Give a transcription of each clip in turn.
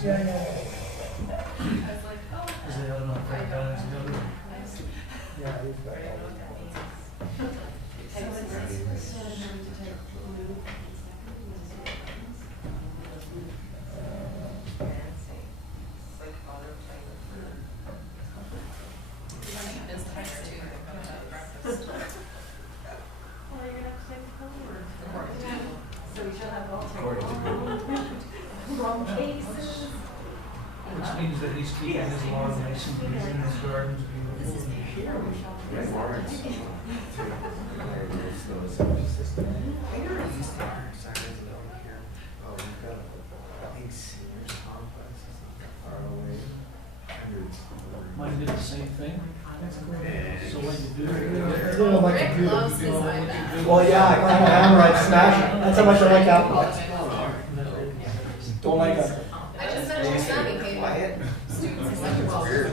isn't Yeah, it? yeah. was like, oh. Because they have enough breakdowns and everything. Yeah, he's got all that. It's text too. Breakfast. Well, you're gonna have to take the forward. According to. So we should have all According to wrong cases. Which means that he's keeping his lawn nice and green and his gardens beautiful. Right, Lawrence. I never used to have sirens over here. Oh, we've got a big seniors complex, it's not that far away. Hundreds. Mine did the same thing. So when you do I it, don't like Rick computer. loves his iPad. Well, yeah, I climb a hammer, I smash it. That's how much I like Apple. Don't like that. I just mentioned Sammy came. Quiet. Students is like, It's well, weird.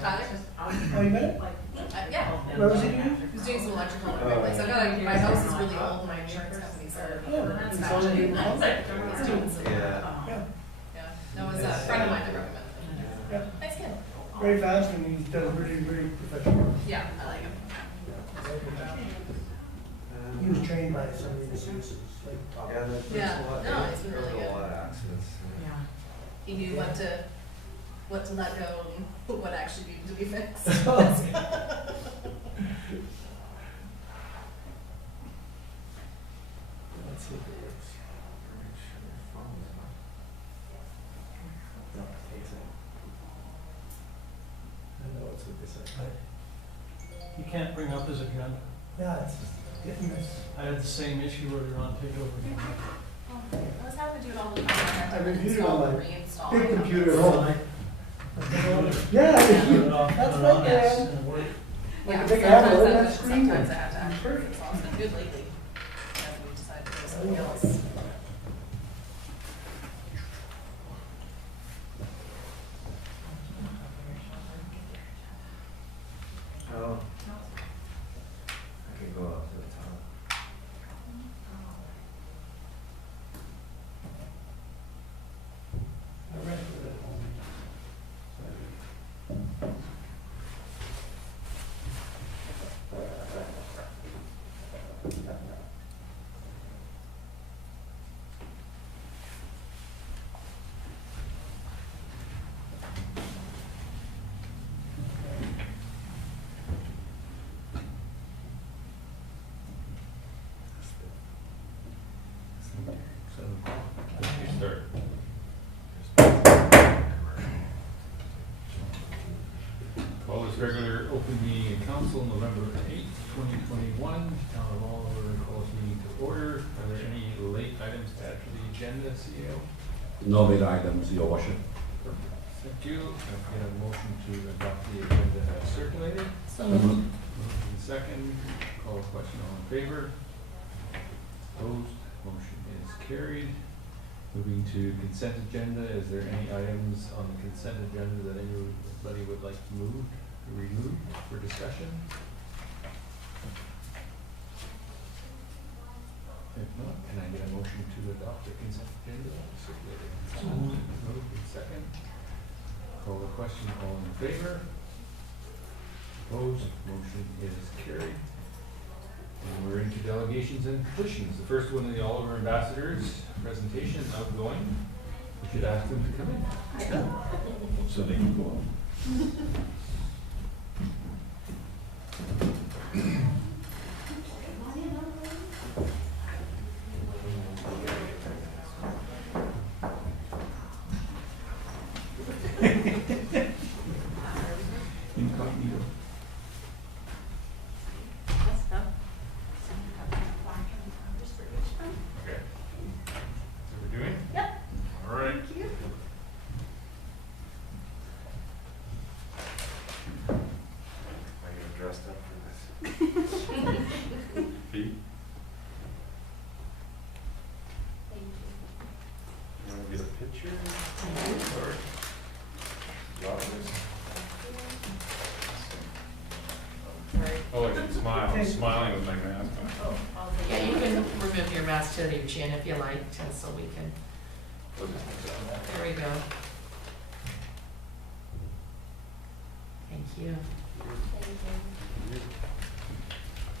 Tyler? Oh, you met it? Yeah. Where was he doing? He was doing some electrical and everything. So I got my house is really old, my insurance company said. It's it's only doing actually. one? He's doing some. Yeah. Yeah. Yeah. No, it was a friend of mine that recommended Yeah. it. Nice kid. Very fast and he's done really professional. Yeah, I like him. He was trained by somebody that's like top. Yeah, there's Yeah. a lot, No, it's been there's really a good. lot of accidents. He knew what to let go and what actually needed to be fixed. Let's see if it works. Make sure your phone's not. No, it takes it. I know it's what they say. you can't bring up his agenda. Yeah, it's just getting this. I had the same issue where you're on takeover. I was having to do it all the time. I reviewed it on my Reinstall. big computer at home. Yeah, Yeah, that's right there. Like Yeah, a big hammer, look at sometimes that screen. sometimes I have to actually reinstall. It's been good lately. And we decided to do something else. Oh. I can go up to the top. I rented it at home. Call this regular open meeting of council, November 8th, 2021. Town of Oliver calls meeting to order. Are there any late items to add to the agenda, CEO? No late items, Your Worship. Thank you. Can I get a motion to adopt the agenda as circulated? Moved. Moving second. Call a question, all in favor? Opposed? Motion is carried. Moving to consent agenda, is there any items on the consent agenda that anybody would like to move, or remove for discussion? If not, can I get a motion to adopt the consent agenda as circulated? Moved in second. Call the question, all in favor? Opposed? Motion is carried. And we're into delegations and petitions. The first one of the Oliver Ambassadors presentation, Outgoing. We should ask them to come in. So they can go on. Incognito. Okay. So we're doing? Yep. All right. Thank you. Are you dressed up for this? Pete? You wanna get a picture? Or Oh, I should smile. I'm smiling with my mask on. Yeah, you can remove your mask to your chin if you like, just so we can There we go. Thank you.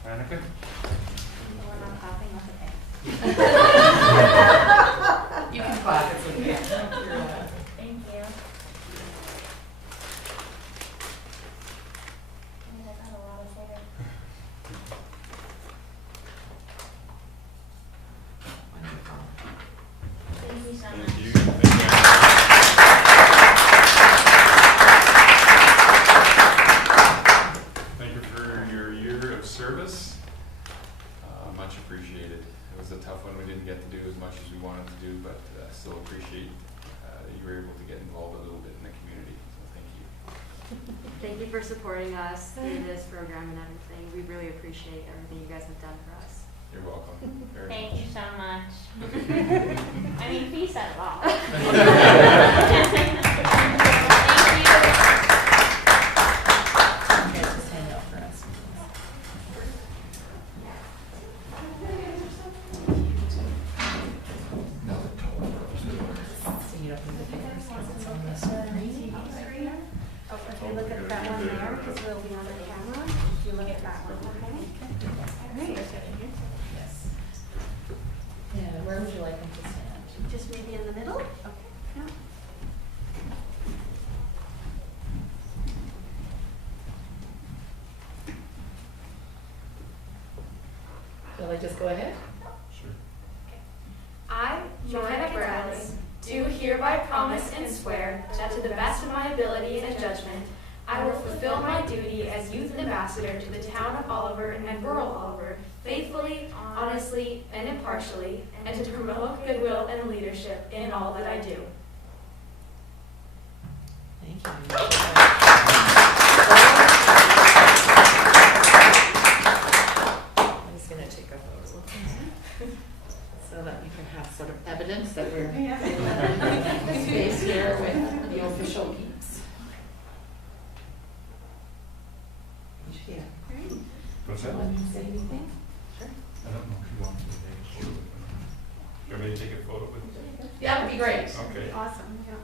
Anika? You can clap, it's okay. Thank you. I got a lot of hair. Wonderful. Thank you so much. Thank you. Thank you for your year of service. Much appreciated. It was a tough one. We didn't get to do as much as we wanted to do, but still appreciate that you were able to get involved a little bit in the community. So thank you. Thank you for supporting us through this program and everything. We really appreciate everything you guys have done for us. You're welcome. Very Thank much. you so much. I mean, he said it all. Thank you. You guys just hang out for us. So you don't need the papers because it's on the screen. If you look at that one there, because we'll be on the camera, if you look at that one, okay? Yes. And where would you like them to stand? Just maybe in the middle? Okay. Yeah. Shall I just go ahead? I, McKenna Crowley, do hereby promise and swear that to the best of my ability and judgment, I will fulfill my duty as youth ambassador to the town of Oliver and rural Oliver, faithfully, honestly, and impartially, and to promote goodwill and leadership in all that I do. Thank you. I'm just gonna take a photo so that you can have sort of evidence that we're in the space here with the official peeps. Yeah. What's that? Want to say anything? Sure. I don't know if you want me to take a photo with them. You want me to take a photo with them? Yeah, that'd be great. Okay. Awesome, yeah.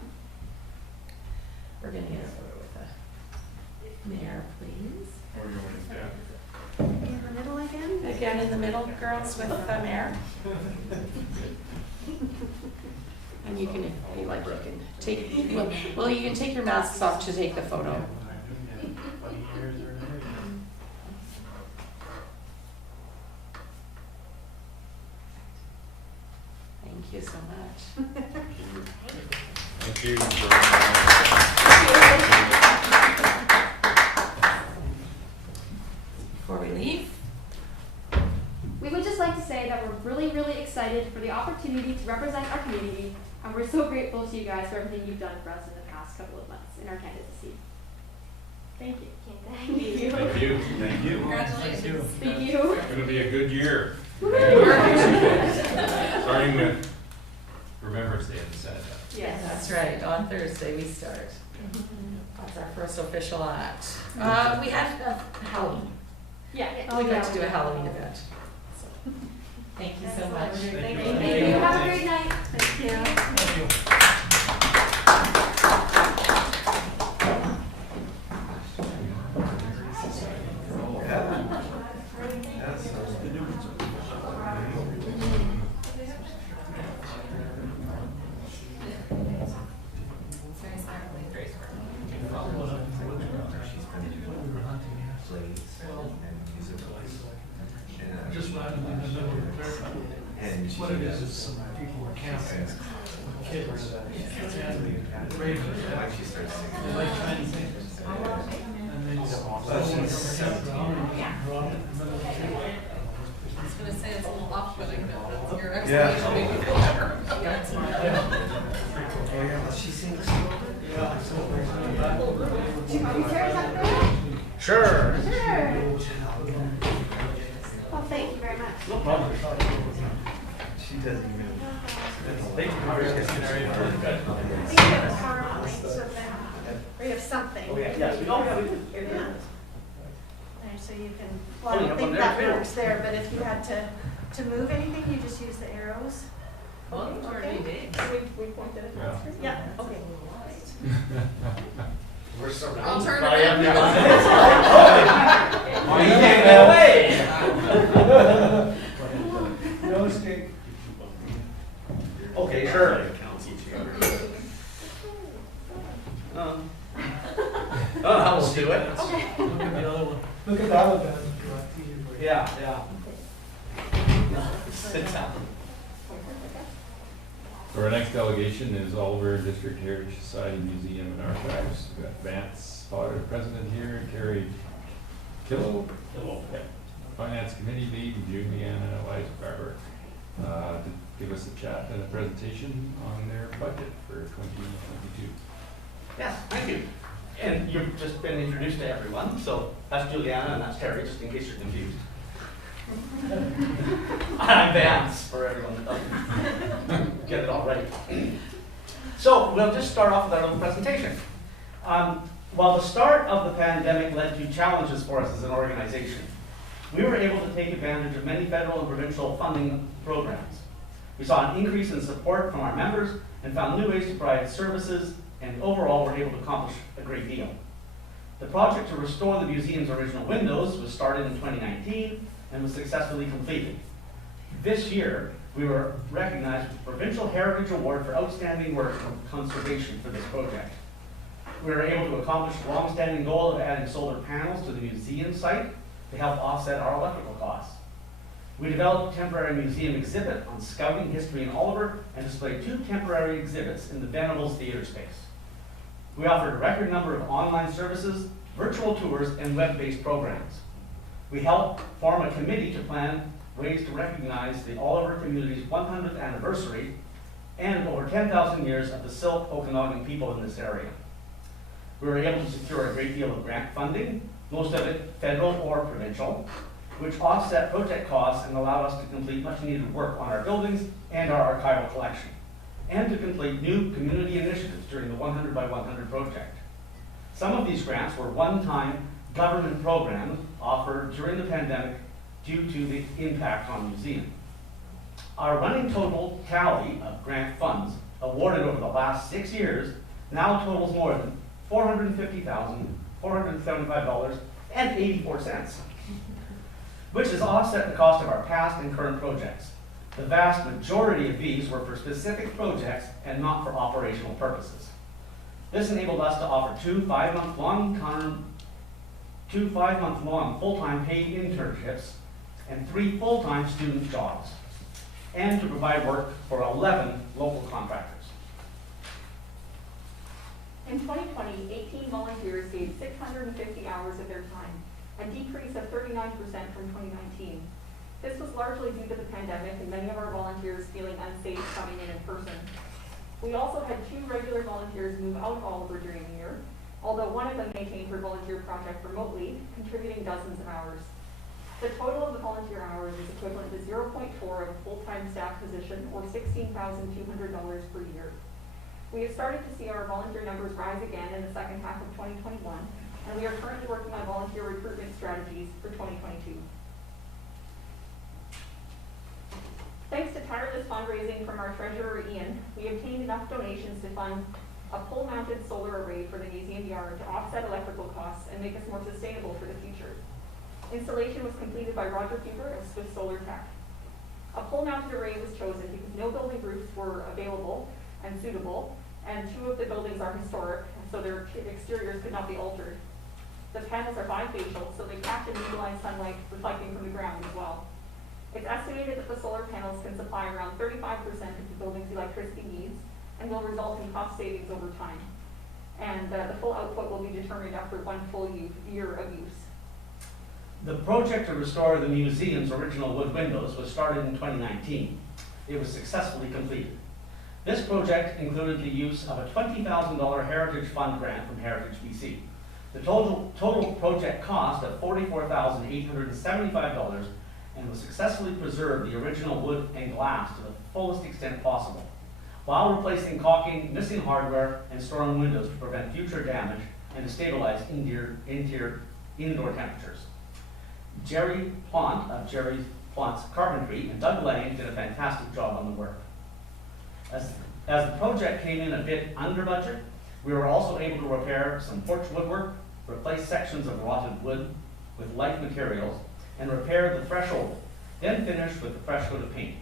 We're gonna get a photo with the mayor, please. Or you want me to, yeah. In the middle again? Again in the middle, girls, with the mayor. And you can, if you like, you can take, well, you can take your masks off to take the photo. Thank you so much. Thank you. Before we leave, We would just like to say that we're really, really excited for the opportunity to represent our community, and we're so grateful to you guys for everything you've done for us in the past couple of months in our candidacy. Thank you. Thank you. Thank you. Thank you. Congratulations. Thank you. It's gonna be a good year. Starting with Remembrance Day in the Senate. Yes. that's right, on Thursday we start. That's our first official act. We had a Halloween. Yeah. We'd like to do a Halloween event. So, thank you so much. Thank you. Have a great night. Thank you. Thank you. Just randomly in the middle of the dirt. What it is some people were camping, kids, and ravens. They like tiny things. And they just throw one from the campground and drop it in the middle of the tree. I was gonna say it's a little off-putting, but that's your Yeah. explanation made me feel better. Oh That's smart. yeah, well, she sings. Yeah, so there's no back. Sure. Sure. Well, thank you very much. No problem. She doesn't even. Thank you for your scenario. I think we have a PowerPoint, so that we have something. Oh, yeah, yes, we don't have it. Yeah. There, so you can, Oh, well, I you don't have think one that there, too. works there, but if you had to move anything, you just use the arrows. Well, it's already big. We pointed it Yeah. out. Yeah, okay. We're surrounded. I'll turn by around. everyone. You can't get away. No escape. Okay, sure. Oh, we'll do it. Look at the other one. Look at that one, Ben. Yeah, yeah. Sit down. So our next delegation is Oliver District Heritage Society Museum and Archives. We've got Vance, Potter, President here, Terry Killough. Yeah. Finance Committee Lead, Julianna Weisgarber, to give us a chat and a presentation on their budget for 2022. Yes, thank you. And you've just been introduced to everyone, so that's Julianna and that's Terry, just in case you're confused. I'm Vance, for everyone that doesn't get it all right. So we'll just start off with our little presentation. While the start of the pandemic led to challenges for us as an organization, we were able to take advantage of many federal and provincial funding programs. We saw an increase in support from our members and found new ways to provide services, and overall were able to accomplish a great deal. The project to restore the museum's original windows was started in 2019 and was successfully completed. This year, we were recognized with the Provincial Heritage Award for outstanding work in conservation for this project. We were able to accomplish the long-standing goal of adding solar panels to the museum site to help offset our electrical costs. We developed a temporary museum exhibit on scouting history in Oliver and displayed 2 temporary exhibits in the Venables Theater space. We offered a record number of online services, virtual tours, and web-based programs. We helped form a committee to plan ways to recognize the Oliver community's 100th anniversary and over 10,000 years of the Silk Okanagan people in this area. We were able to secure a great deal of grant funding, most of it federal or provincial, which offset project costs and allowed us to complete much needed work on our buildings and our archival collection, and to complete new community initiatives during the 100 by 100 project. Some of these grants were one-time government programs offered during the pandemic due to the impact on the museum. Our running total tally of grant funds awarded over the last 6 years now totals more than $450,475.84, which has offset the cost of our past and current projects. The vast majority of these were for specific projects and not for operational purposes. This enabled us to offer 2 5-month-long full-time paid internships and 3 full-time student jobs, and to provide work for 11 local contractors. In 2020, 18 volunteers gave 650 hours of their time, a decrease of 39% from 2019. This was largely due to the pandemic and many of our volunteers feeling unsafe coming in person. We also had 2 regular volunteers move out of Oliver during the year, although one of them maintained her volunteer project remotely, contributing dozens of hours. The total of the volunteer hours is equivalent to 0.4 of a full-time staff position, or $16,200 per year. We have started to see our volunteer numbers rise again in the second half of 2021, and we are currently working on volunteer recruitment strategies for 2022. Thanks to tireless fundraising from our treasurer, Ian, we obtained enough donations to fund a pole-mounted solar array for the museum yard to offset electrical costs and make us more sustainable for the future. Installation was completed by Roger Huber of Swiss Solar Tech. A pole-mounted array was chosen because no building roofs were available and suitable, and 2 of the buildings are historic, so their exteriors could not be altered. The panels are bifacial, so they catch and utilize sunlight reflecting from the ground as well. It's estimated that the solar panels can supply around 35% of the building's electricity needs and will result in cost savings over time. And the full output will be determined after 1 full year of use. The project to restore the museum's original wood windows was started in 2019. It was successfully completed. This project included the use of a $20,000 Heritage Fund grant from Heritage BC. The total project cost of $44,875 and was successfully preserve the original wood and glass to the fullest extent possible, while replacing caulking, missing hardware, and storing windows to prevent future damage and to stabilize indoor temperatures. Jerry Plant of Jerry Plant's Carpentry and Doug Lang did a fantastic job on the work. As the project came in a bit under budget, we were also able to repair some porch woodwork, replace sections of rotted wood with light materials, and repair the threshold, then finish with a fresh coat of paint.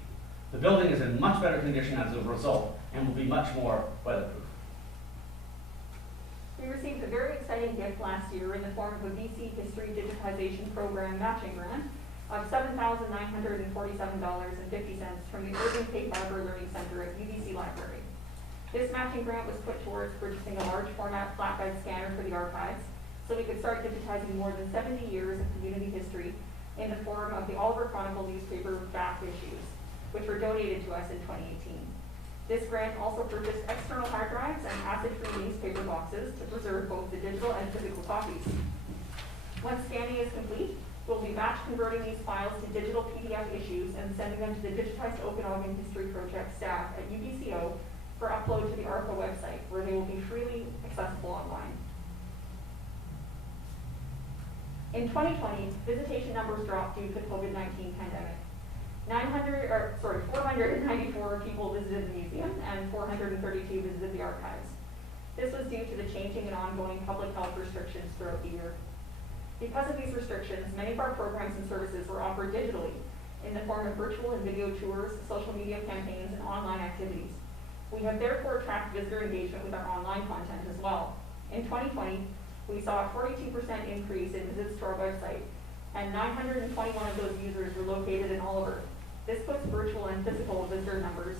The building is in much better condition as a result and will be much more weatherproof. We received a very exciting gift last year in the form of a BC History Digitization Program matching grant of $7,947.50 from the Urban Cape Harbor Learning Center at UBC Library. This matching grant was put towards purchasing a large format flatbed scanner for the archives, so we could start digitizing more than 70 years of community history in the form of the Oliver Chronicle newspaper draft issues, which were donated to us in 2018. This grant also purchased external hard drives and acid-free newspaper boxes to preserve both the digital and physical copies. Once scanning is complete, we'll be batch converting these files to digital PDF issues and sending them to the Digitized Okanagan History Project staff at UBCO for upload to the ARPA website, where they will be freely accessible online. In 2020, visitation numbers dropped due to the COVID-19 pandemic. 494 people visited the museum and 432 visited the archives. This was due to the changing and ongoing public health restrictions throughout the year. Because of these restrictions, many of our programs and services were offered digitally in the form of virtual and video tours, social media campaigns, and online activities. We have therefore tracked visitor engagement with our online content as well. In 2020, we saw a 42% increase in visits to our website, and 921 of those users were located in Oliver. This puts virtual and physical visitor numbers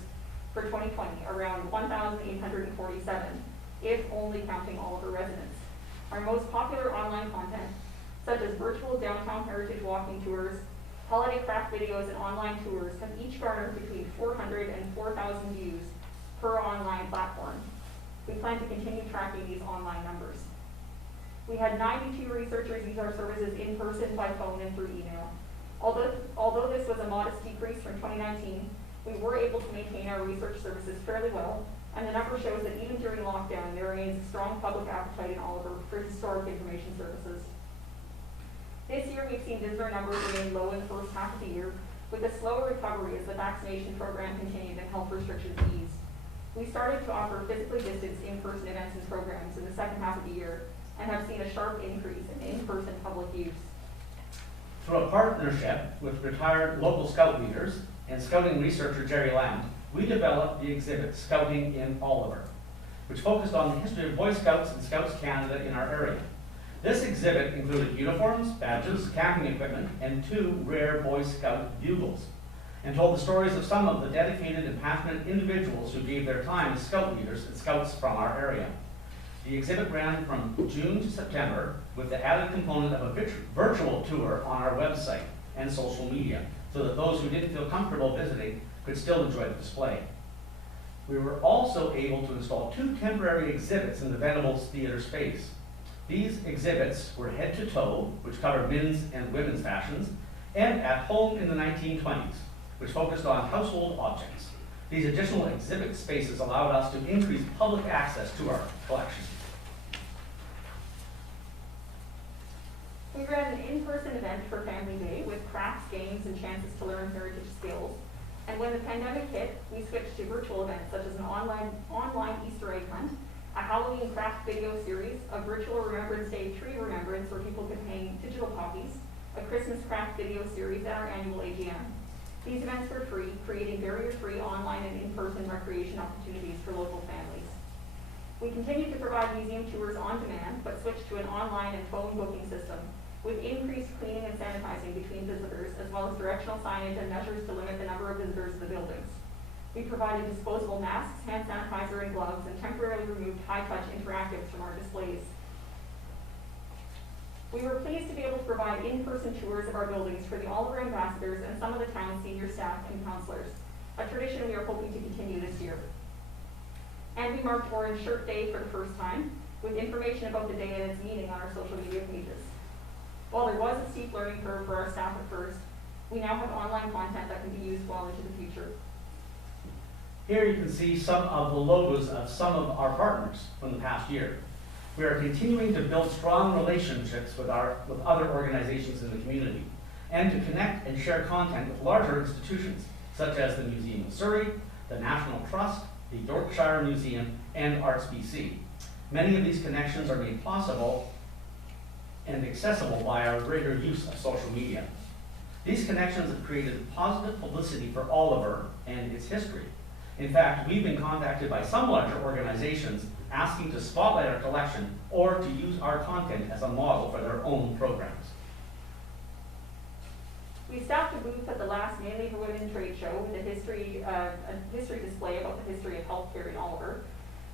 for 2020 around 1,847, if only counting Oliver residents. Our most popular online content, such as virtual downtown heritage walking tours, holiday craft videos, and online tours, have each garnered between 400 and 4,000 views per online platform. We plan to continue tracking these online numbers. We had 92 researchers use our services in person, by phone, and through email. Although this was a modest decrease from 2019, we were able to maintain our research services fairly well, and the number shows that even during lockdown, there remains a strong public appetite in Oliver for historic information services. This year, we've seen visitor numbers remain low in the first half of the year, with a slower recovery as the vaccination program continued and health restrictions eased. We started to offer physically distanced in-person events and programs in the second half of the year, and have seen a sharp increase in in-person public use. Through a partnership with retired local scout leaders and scouting researcher Jerry Lamb, we developed the exhibit Scouting in Oliver, which focused on the history of Boy Scouts and Scouts Canada in our area. This exhibit included uniforms, badges, camping equipment, and 2 rare Boy Scout bugles, and told the stories of some of the dedicated and passionate individuals who gave their time as scout leaders and scouts from our area. The exhibit ran from June to September with the added component of a virtual tour on our website and social media, so that those who didn't feel comfortable visiting could still enjoy the display. We were also able to install 2 temporary exhibits in the Venables Theatre space. These exhibits were Head to Toe, which covered men's and women's fashions, and At Home in the 1920s, which focused on household objects. These additional exhibit spaces allowed us to increase public access to our collection. We ran an in-person event for Family Day with crafts, games, and chances to learn heritage skills. And when the pandemic hit, we switched to virtual events such as an online Easter egg hunt, a Halloween craft video series, a virtual Remembrance Day tree remembrance where people could hang digital copies, a Christmas craft video series at our annual AGM. These events were free, creating barrier-free online and in-person recreation opportunities for local families. We continued to provide museum tours on demand, but switched to an online and phone booking system, with increased cleaning and sanitizing between visitors, as well as directional signage and measures to limit the number of visitors in the buildings. We provided disposable masks, hand sanitizer, and gloves, and temporarily removed high-touch interactives from our displays. We were pleased to be able to provide in-person tours of our buildings for the Oliver ambassadors and some of the town's senior staff and counselors, a tradition we are hoping to continue this year. And we marked Orange Shirt Day for the first time, with information about the day and its meaning on our social media pages. While there was a steep learning curve for our staff at first, we now have online content that can be used well into the future. Here you can see some of the logos of some of our partners from the past year. We are continuing to build strong relationships with other organizations in the community, and to connect and share content with larger institutions, such as the Museum of Surrey, the National Trust, the Yorkshire Museum, and Arts BC. Many of these connections are made possible and accessible by our greater use of social media. These connections have created positive publicity for Oliver and its history. In fact, we've been contacted by some larger organizations asking to spotlight our collection or to use our content as a model for their own programs. We staffed a booth at the last Mainly for Women trade show with a history display about the history of healthcare in Oliver.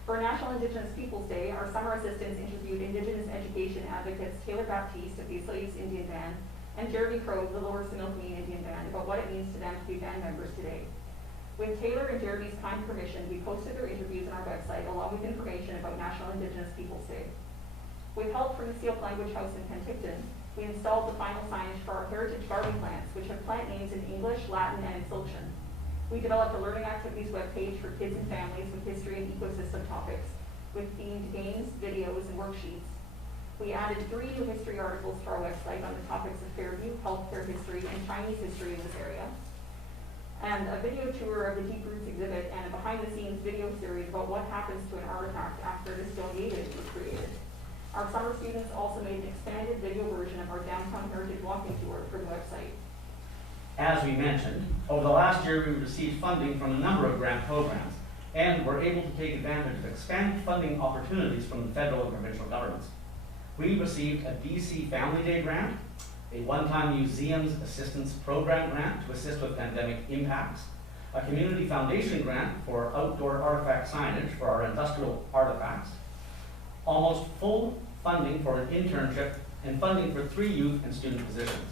For National Indigenous Peoples Day, our summer assistants interviewed Indigenous education advocates Taylor Baptiste of the Slaves Indian Band and Jeremy Crow of the Lower Similkameen Indian Band about what it means to them to be band members today. With Taylor and Jeremy's kind permission, we posted their interviews on our website along with information about National Indigenous Peoples Day. With help from the Sealth Language House in Penticton, we installed the final signage for our heritage garden plants, which have plant names in English, Latin, and Tsiltcian. We developed a learning activities webpage for kids and families with history and ecosystem topics, with themed games, videos, and worksheets. We added 3 new history articles to our website on the topics of Fairview, healthcare history, and Chinese history in this area, and a video tour of the Deep Roots exhibit and a behind-the-scenes video series about what happens to an artifact after it is donated or created. Our summer students also made an expanded video version of our downtown heritage walking tour for the website. As we mentioned, over the last year we received funding from a number of grant programs and were able to take advantage of expanded funding opportunities from the federal and provincial governments. We received a BC Family Day grant, a one-time Museums Assistance Program grant to assist with pandemic impacts, a Community Foundation grant for outdoor artifact signage for our industrial artifacts, almost full funding for an internship, and funding for 3 youth and student positions.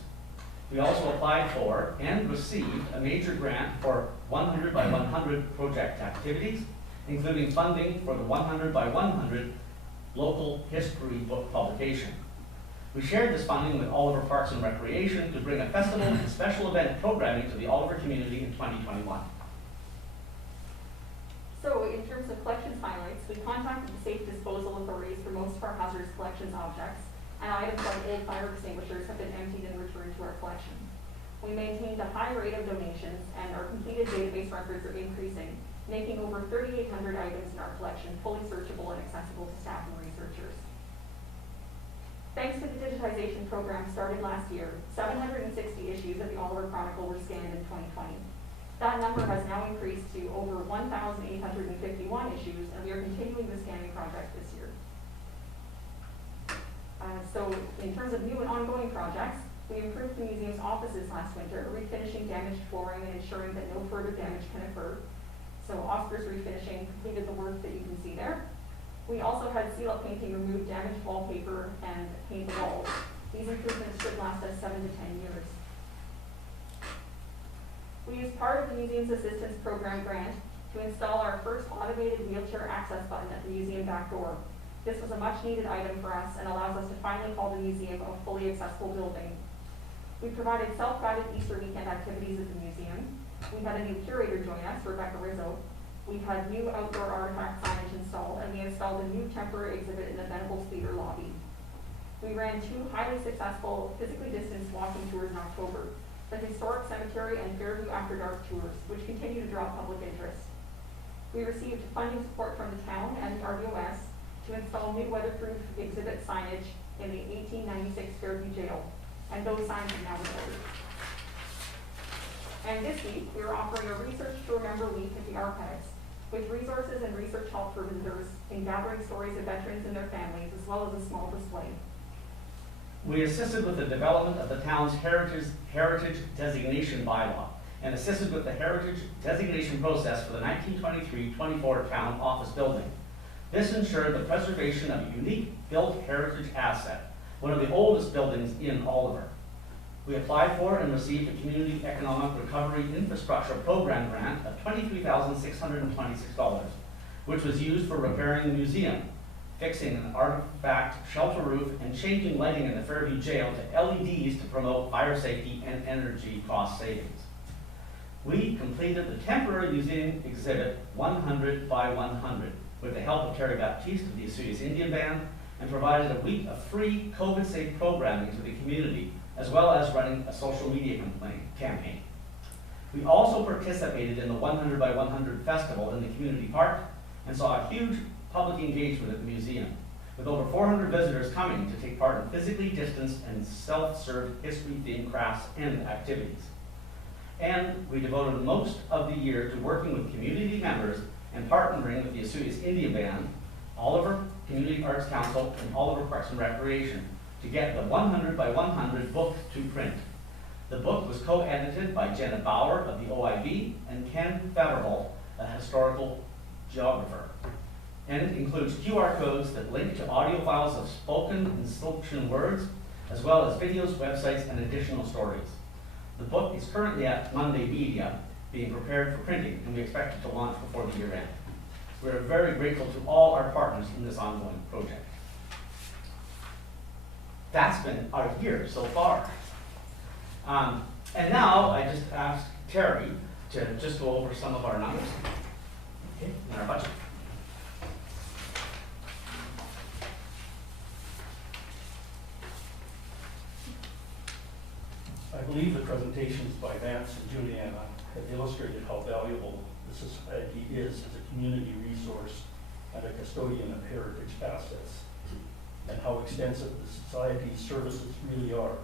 We also applied for and received a major grant for 100 by 100 project activities, including funding for the 100 by 100 local history book publication. We shared this funding with Oliver Parks and Recreation to bring a festival and special event programming to the Oliver community in 2021. So, in terms of collections highlights, we contacted the safe disposal authorities for most of our hazardous collections objects, and items like old fire extinguishers have been emptied and returned to our collection. We maintained a high rate of donations, and our completed database records are increasing, making over 3,800 items in our collection fully searchable and accessible to staff and researchers. Thanks to the digitization program started last year, 760 issues of the Oliver Chronicle were scanned in 2020. That number has now increased to over 1,851 issues, and we are continuing the scanning project this year. So in terms of new and ongoing projects, we improved the museum's offices last winter, refinishing damaged flooring and ensuring that no further damage can occur. So Oscar's refinishing completed the work that you can see there. We also had seal-up painting remove damaged wallpaper and paint the walls. These improvements should last us 7 to 10 years. We used part of the Museum's Assistance Program grant to install our first automated wheelchair access button at the museum back door. This was a much-needed item for us and allows us to finally call the museum a fully accessible building. We provided self-guided Easter weekend activities at the museum. We had a new curator join us, Rebecca Rizzo. We had new outdoor artifact signage installed, and we installed a new temporary exhibit in the Venables Theater lobby. We ran 2 highly successful, physically distanced walking tours in October, the Historic Cemetery and Fairview After Dark tours, which continue to draw public interest. We received funding support from the town and the RDOS to install new weatherproof exhibit signage in the 1896 Fairview Jail, and those signs are now recovered. And this week, we are offering a Research to Remember week at the archives, with resources and research help for visitors in gathering stories of veterans and their families, as well as a small display. We assisted with the development of the town's heritage designation bylaw and assisted with the heritage designation process for the 1923-24 town office building. This ensured the preservation of a unique built heritage asset, one of the oldest buildings in Oliver. We applied for and received a Community Economic Recovery Infrastructure Program grant of $23,626, which was used for repairing the museum, fixing an artifact shelter roof, and changing lighting in the Fairview Jail to LEDs to promote fire safety and energy cost savings. We completed the temporary museum exhibit 100 by 100 with the help of Terry Baptiste of the Slaves Indian Band, and provided a week of free COVID-safe programming to the community, as well as running a social media campaign. We also participated in the 100 by 100 festival in the community park and saw a huge public engagement at the museum, with over 400 visitors coming to take part in physically distanced and self-serve history-themed crafts and activities. And we devoted most of the year to working with community members and partnering with the Osoyoos Indian Band, Oliver Community Arts Council, and Oliver Parks and Recreation to get the 100 by 100 book to print. The book was co-edited by Jenna Bauer of the OIB and Ken Federholt, a historical geographer. And it includes QR codes that link to audio files of spoken and spoken words, as well as videos, websites, and additional stories. The book is currently at Monday Media, being prepared for printing, and we expect it to launch before the year end. We are very grateful to all our partners in this ongoing project. That's been our year so far. And now I just asked Terry to just go over some of our numbers, okay, and our budget. I believe the presentations by Vance and Julianna have illustrated how valuable the society is as a community resource and a custodian of heritage assets, and how extensive the society's services really are.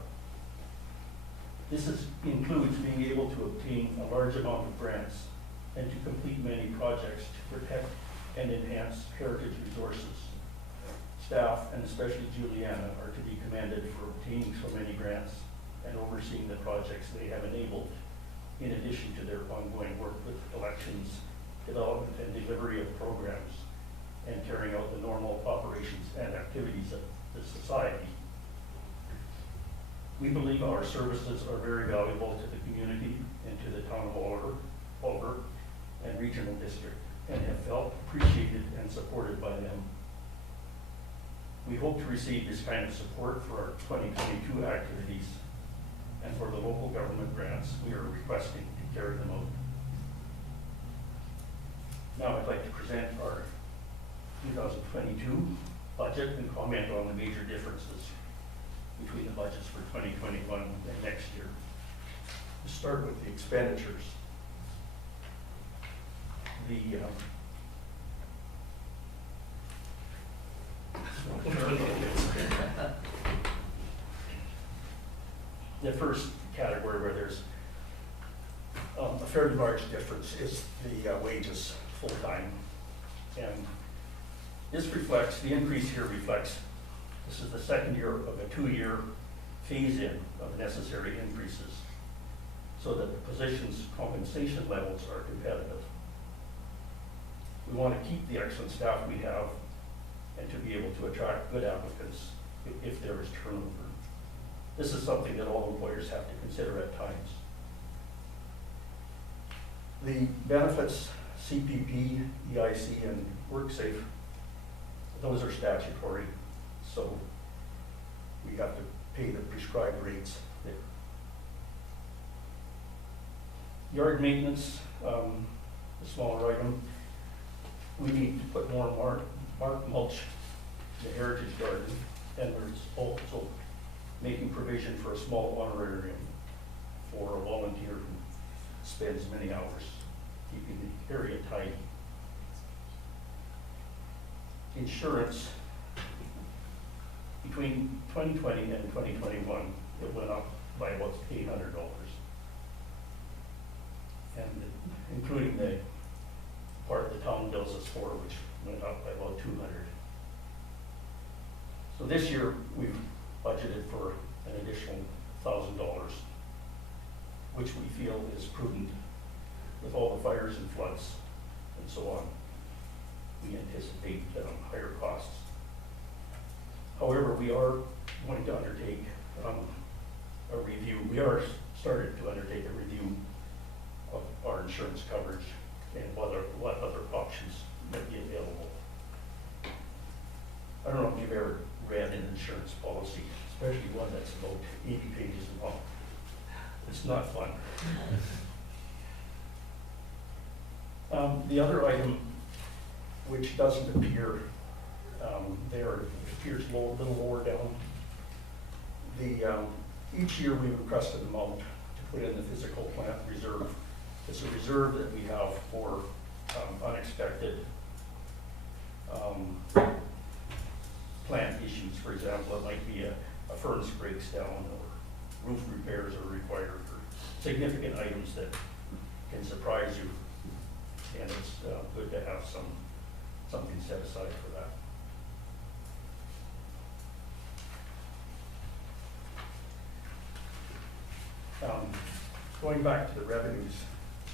This includes being able to obtain a large amount of grants and to complete many projects to protect and enhance heritage resources. Staff, and especially Julianna, are to be commended for obtaining so many grants and overseeing the projects they have enabled, in addition to their ongoing work with collections, development and delivery of programs, and carrying out the normal operations and activities of the society. We believe our services are very valuable to the community and to the town of Oliver and regional district, and have felt appreciated and supported by them. We hope to receive this kind of support for our 2022 activities and for the local government grants we are requesting to carry them out. Now I'd like to present our 2022 budget and comment on the major differences between the budgets for 2021 and next year. To start with the expenditures. The first category where there's a fairly large difference is the wages full-time. And this reflects, the increase here reflects, this is the second year of a 2-year phase-in of necessary increases, so that the position's compensation levels are competitive. We want to keep the excellent staff we have and to be able to attract good applicants if there is turnover. This is something that all employers have to consider at times. The benefits, CPP, EIC, and WorkSafe, Those are statutory, so we have to pay the prescribed rates there. Yard maintenance, a smaller item. We need to put more mark mulch in the heritage garden, and there's also making provision for a small honorarium for a volunteer who spends many hours keeping the area tidy. Insurance, between 2020 and 2021, it went up by about $800. And including the part the town bills us for, which went up by about $200. So this year, we've budgeted for an additional $1,000, which we feel is prudent with all the fires and floods and so on. We anticipate higher costs. However, we are going to undertake a review. We are started to undertake a review of our insurance coverage and what other options might be available. I don't know if you've ever read an insurance policy, especially one that's about 80 pages long. It's not fun. The other item, which doesn't appear there, it appears a little lower down. Each year we request an amount to put in the physical plant reserve It's a reserve that we have for unexpected plant issues. For example, it might be a furnace breaks down or roof repairs are required for significant items that can surprise you. And it's good to have something set aside for that. Going back to the revenues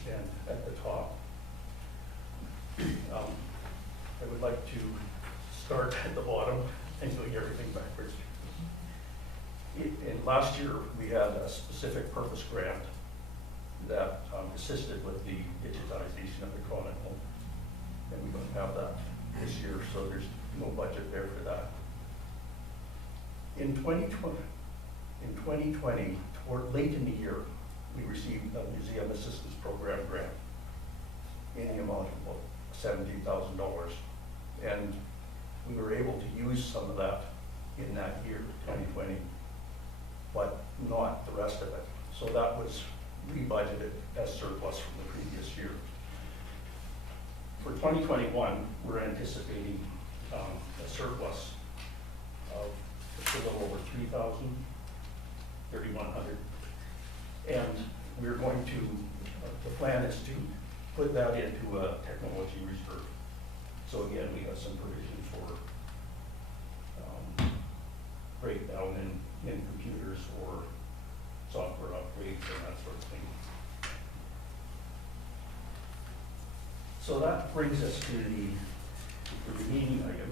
and at the top, I would like to start at the bottom and doing everything backwards. In last year, we had a specific purpose grant that assisted with the digitization of the Chronicle, and we don't have that this year, so there's no budget there for that. In 2020, toward late in the year, we received a Museum Assistance Program grant in the amount of about $17,000, and we were able to use some of that in that year, 2020, but not the rest of it. So that was rebudgeted as surplus from the previous year. For 2021, we're anticipating a surplus of a little over 3,100. And we're going to, the plan is to put that into a technology reserve. So again, we have some provision for breakdown in computers or software upgrades and that sort of thing. So that brings us to the remaining item,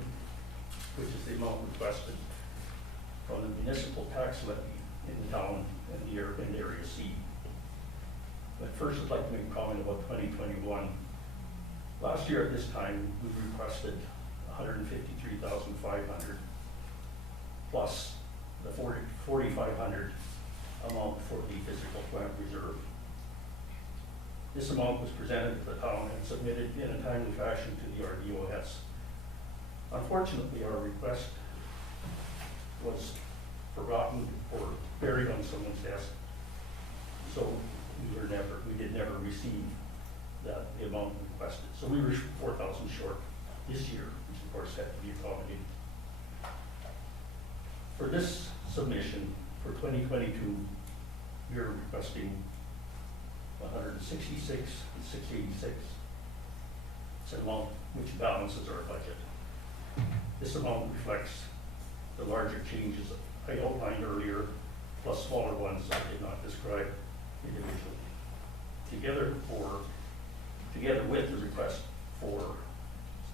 which is the amount requested from the municipal tax levy in the town and the Area C. But first, I'd like to make a comment about 2021. Last year at this time, we requested $153,500 plus the $4,500 amount for the physical plant reserve. This amount was presented to the town and submitted in a timely fashion to the RDOS. Unfortunately, our request was forgotten or buried on someone's desk. So we did never receive the amount requested. So we were 4,000 short this year, which of course had to be accommodated. For this submission for 2022, we are requesting $166,686. It's an amount which balances our budget. This amount reflects the larger changes I outlined earlier, plus smaller ones I did not describe individually. Together with the request for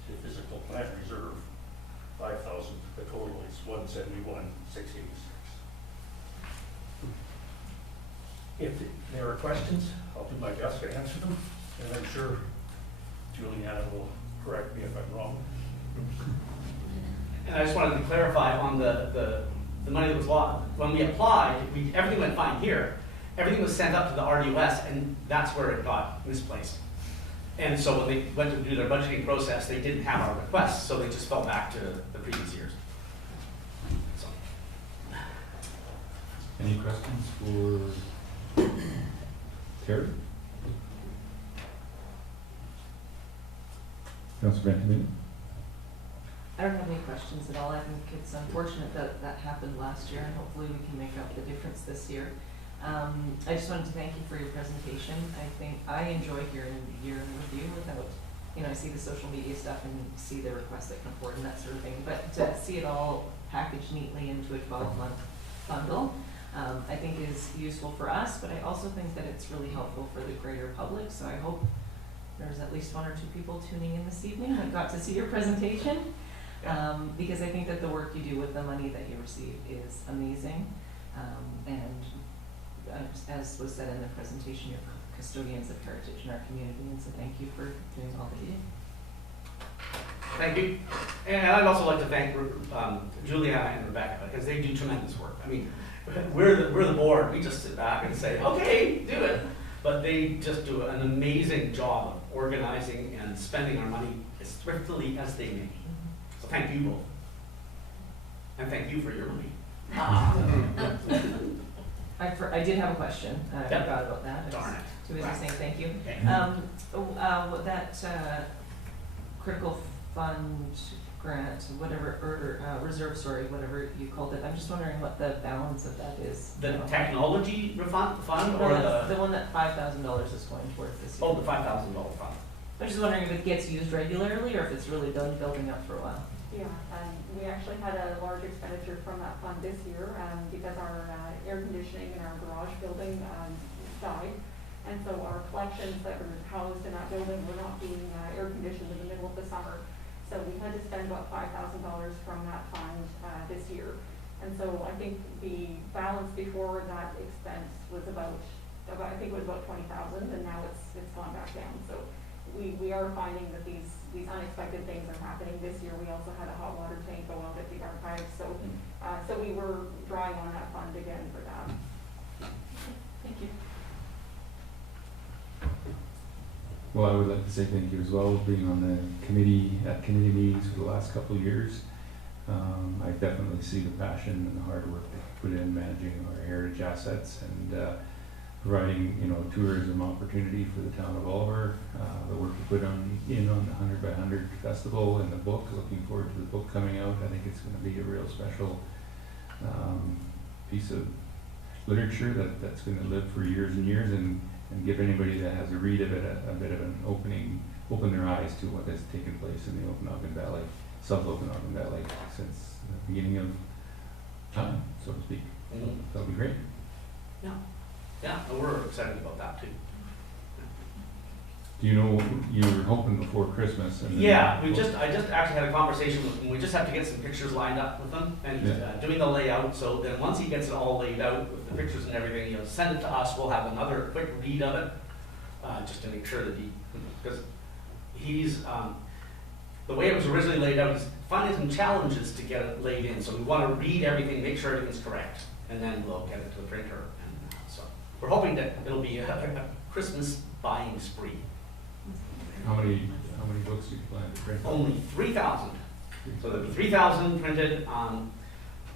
the physical plant reserve, 5,000, the total is 171,686. If there are questions, I'll do my best to answer them, and I'm sure Julianna will correct me if I'm wrong. And I just wanted to clarify on the money that was lost. When we applied, everything went fine here. Everything was sent up to the RDOS, and that's where it got misplaced. And so when they went to do their budgeting process, they didn't have our requests, so they just fell back to the previous years. So. Any questions for Terry? Councilor Benjamin? I don't have any questions at all. I think it's unfortunate that that happened last year, and hopefully we can make up the difference this year. I just wanted to thank you for your presentation. I think I enjoy hearing with you without, I see the social media stuff and see the requests that come forward and that sort of thing, but to see it all packaged neatly into a 12-month bundle, I think is useful for us, but I also think that it's really helpful for the greater public, so I hope there's at least 1 or 2 people tuning in this evening that got to see your presentation, because I think that the work you do with the money that you receive is amazing, and as was said in the presentation, you're custodians of heritage in our community, and so thank you for doing all that you do. Thank you. And I'd also like to thank Julianna and Rebecca, because they do tremendous work. I mean, we're the board. We just sit back and say, okay, do it. But they just do an amazing job of organizing and spending our money as thriftily as they may. So thank you both. And thank you for your money. I did have a question. I forgot about that. Darn it. too busy saying thank you. Okay. What that, critical fund grant, whatever, or, reserve, sorry, whatever you called it, I'm just wondering what the balance of that is. The technology fund or No, that's the, the one that $5,000 is going towards this year. oh, the $5,000 fund? I'm just wondering if it gets used regularly or if it's really done building up for a while. Yeah, we actually had a large expenditure from that fund this year, because our air conditioning in our garage building, died. And so our collections that were housed in that building were not being air conditioned in the middle of the summer. So we had to spend about $5,000 from that fund this year. And so I think the balance before that expense was about I think it was about 20,000, and now it's gone back down. So we are finding that these unexpected things are happening. This year we also had a hot water tank go out at the archives. So so we were drawing on that fund again for that. Thank you. Well, I would like to say thank you as well, being on the committee, at committee meetings for the last couple of years. I definitely see the passion and the hard work that you put in managing our heritage assets and providing, tourism opportunity for the town of Oliver. The work you put on the 100 by 100 festival and the book, looking forward to the book coming out. I think it's going to be a real special piece of literature that's going to live for years and years, and give anybody that has a read of it a bit of an open their eyes to what has taken place in the Okanagan Valley, South Okanagan Valley, since the beginning of time, so to speak. That'll be great. Yeah, yeah, and we're excited about that too. Do you know, you were hoping before Christmas and then... Yeah, I just actually had a conversation with him. We just have to get some pictures lined up with him, and he's doing the layout. So then once he gets it all laid out with the pictures and everything, he'll send it to us. We'll have another quick read of it, just to make sure that because he's, the way it was originally laid out, he's finding some challenges to get it laid in. So we want to read everything, make sure everything's correct, and then we'll get it to the printer. And so we're hoping that it'll be a Christmas buying spree. How many books do you plan to print? Only 3,000. So there'll be 3,000 printed.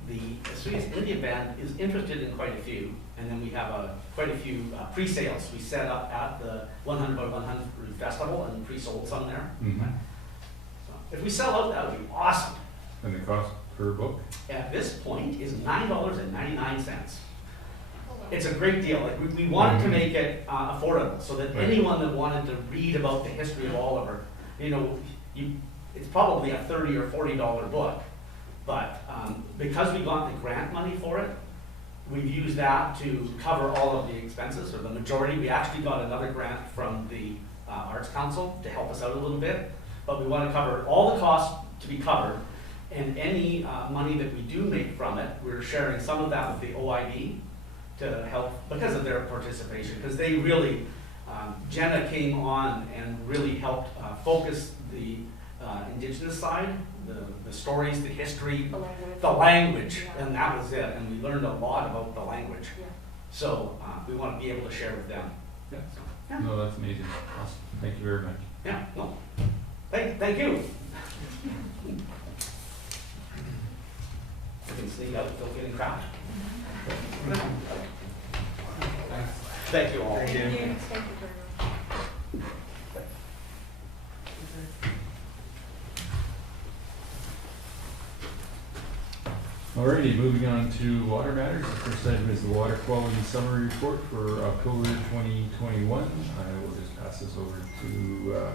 The Swedish Indian Band is interested in quite a few, and then we have quite a few pre-sales we set up at the 100 by 100 festival and pre-sold some there. Mm-hmm. So if we sell out, that would be awesome. And the cost per book? At this point is $9.99. It's a great deal. Like we wanted to make it affordable so that anyone that wanted to read about the history of Oliver, it's probably a $30 or $40 book, but because we got the grant money for it, we've used that to cover all of the expenses, or the majority. We actually got another grant from the Arts Council to help us out a little bit, but we want to cover all the costs to be covered, and any money that we do make from it, we're sharing some of that with the OID to help because of their participation, because they really, Jenna came on and really helped focus the Indigenous side, the stories, the history, the language, and that was it. And we learned a lot about the language. Yeah. So we want to be able to share with them. Yeah. So, no, that's amazing. Awesome. Thank you very much. Yeah. No. Thank you. I can sneak out without getting crowded. Thank you all. Thank you. Thank you very much. Alrighty, moving on to water matters. The first item is the water quality summary report for October 2021. I will just pass this over to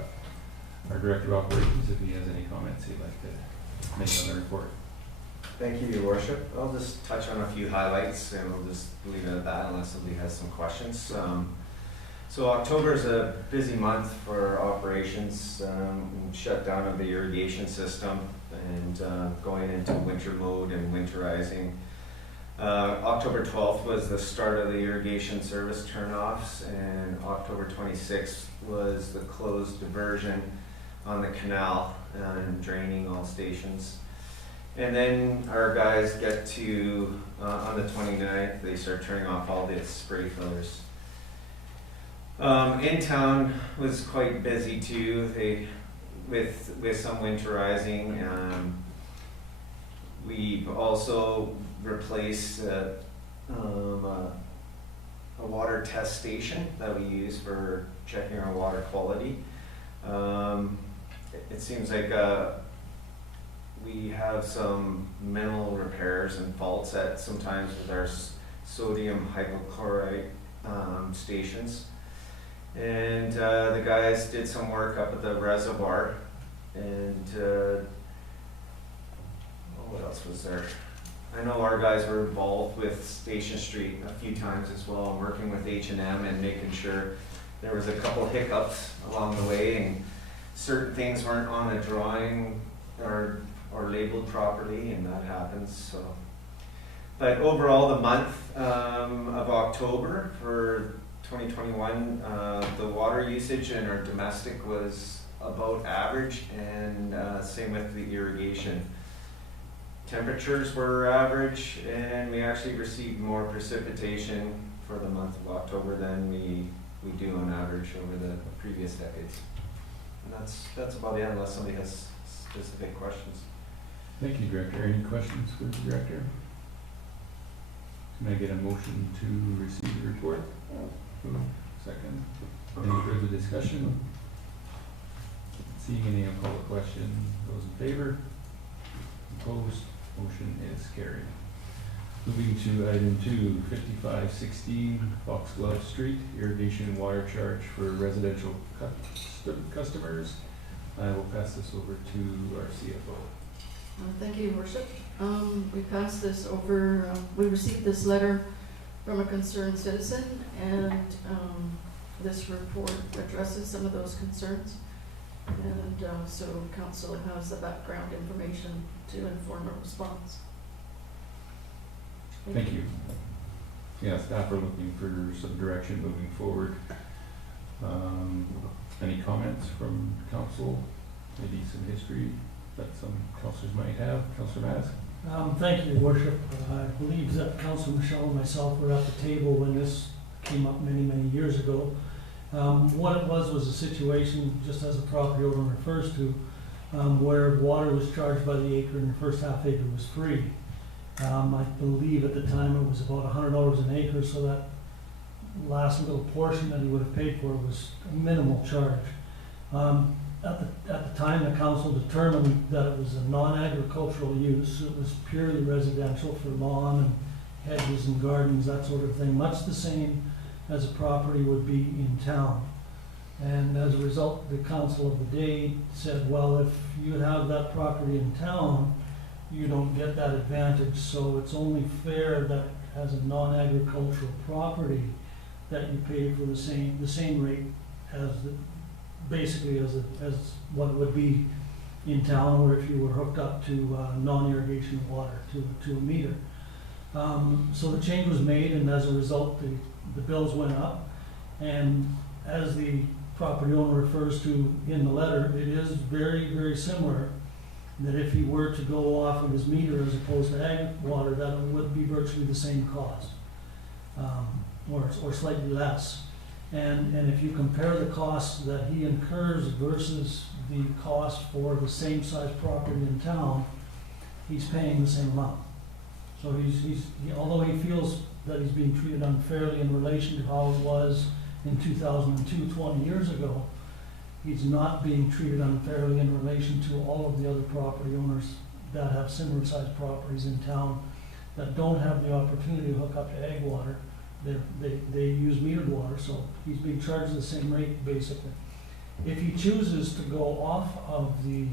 our Director of Operations if he has any comments he'd like to make on the report. Thank you, Your Worship. I'll just touch on a few highlights and we'll just leave it at that unless somebody has some questions. So October is a busy month for operations, shutdown of the irrigation system and going into winter mode and winterizing. October 12th was the start of the irrigation service turnoffs, and October 26th was the closed diversion on the canal and draining all stations. And then our guys get to, on the 29th, they start turning off all the spray fillers. In town was quite busy too. With some winterizing. We've also replaced a water test station that we use for checking our water quality. It seems like we have some minimal repairs and faults at sometimes with our sodium hypochlorite stations. And the guys did some work up at the reservoir, and what else was there? I know our guys were involved with Station Street a few times as well, working with H&M and making sure there was a couple hiccups along the way, and certain things weren't on a drawing or labeled properly, and that happens. So, but overall, the month of October for 2021, the water usage in our domestic was about average, and same with the irrigation. Temperatures were average, and we actually received more precipitation for the month of October than we do on average over the previous decades. And that's about it, unless somebody has specific questions. Thank you, Director. Any questions for the Director? Can I get a motion to receive the report? Second. Any further discussion? Seeing any, I'll call the question. Those in favor? Opposed? Motion is carried. Moving to item 2, 5516 Foxglove Street, irrigation water charge for residential customers. I will pass this over to our CFO. Thank you, Your Worship. We passed this over, we received this letter from a concerned citizen, and this report addresses some of those concerns. And so Council has the background information to inform a response. Thank you. Yeah, staff are looking for some direction moving forward. Any comments from Council? Maybe some history that some councillors might have. Councillor Maz? Thank you, Your Worship. I believe that Councillor Michelle and myself were at the table when this came up many, many years ago. What it was a situation, just as the property owner refers to, where water was charged by the acre and the first half acre was free. I believe at the time it was about $100 an acre, so that last little portion that he would have paid for was a minimal charge. At the time, the council determined that it was a non-agricultural use. It was purely residential for lawn and hedges and gardens, that sort of thing, much the same as a property would be in town. And as a result, the council of the day said, well, if you have that property in town, you don't get that advantage, so it's only fair that as a non-agricultural property that you pay for the same rate as basically as what it would be in town, or if you were hooked up to non-irrigation water to a meter. So the change was made, and as a result, the bills went up. And as the property owner refers to in the letter, it is very, very similar, that if he were to go off of his meter as opposed to ag water, that it would be virtually the same cost, or slightly less. And if you compare the costs that he incurs versus the cost for the same size property in town, he's paying the same amount. So although he feels that he's being treated unfairly in relation to how it was in 2002, 20 years ago, he's not being treated unfairly in relation to all of the other property owners that have similar sized properties in town that don't have the opportunity to hook up to ag water. They use metered water, so he's being charged the same rate basically. If he chooses to go off of the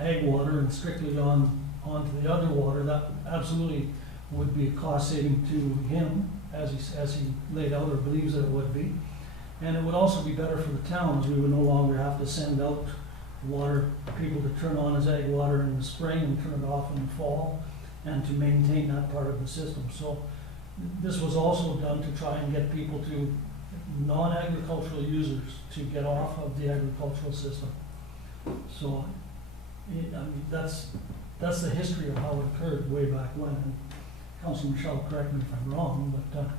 ag water and strictly onto the other water, that absolutely would be a cost saving to him, as he laid out or believes that it would be. And it would also be better for the town, as we would no longer have to send out water people to turn on as ag water in the spring and turn it off in the fall, and to maintain that part of the system. So this was also done to try and get people to non-agricultural users to get off of the agricultural system. So I mean, that's the history of how it occurred way back when. And Councilor Michelle, correct me if I'm wrong, but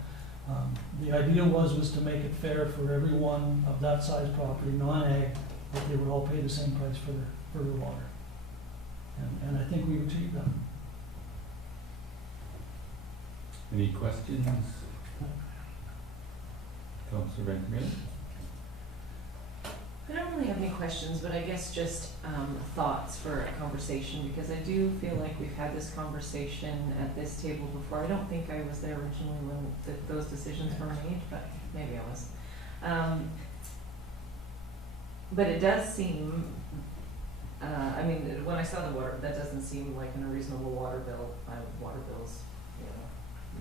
the idea was to make it fair for everyone of that size property, non-ag, that they would all pay the same price for their water. And I think we've achieved that. Any questions? Councillor Van Camino? I don't really have any questions, but I guess just thoughts for a conversation, because I do feel like we've had this conversation at this table before. I don't think I was there originally when those decisions were made, but maybe I was. But it does seem, I mean, when I saw the water, that doesn't seem like an unreasonable water bill. Water bills, you know,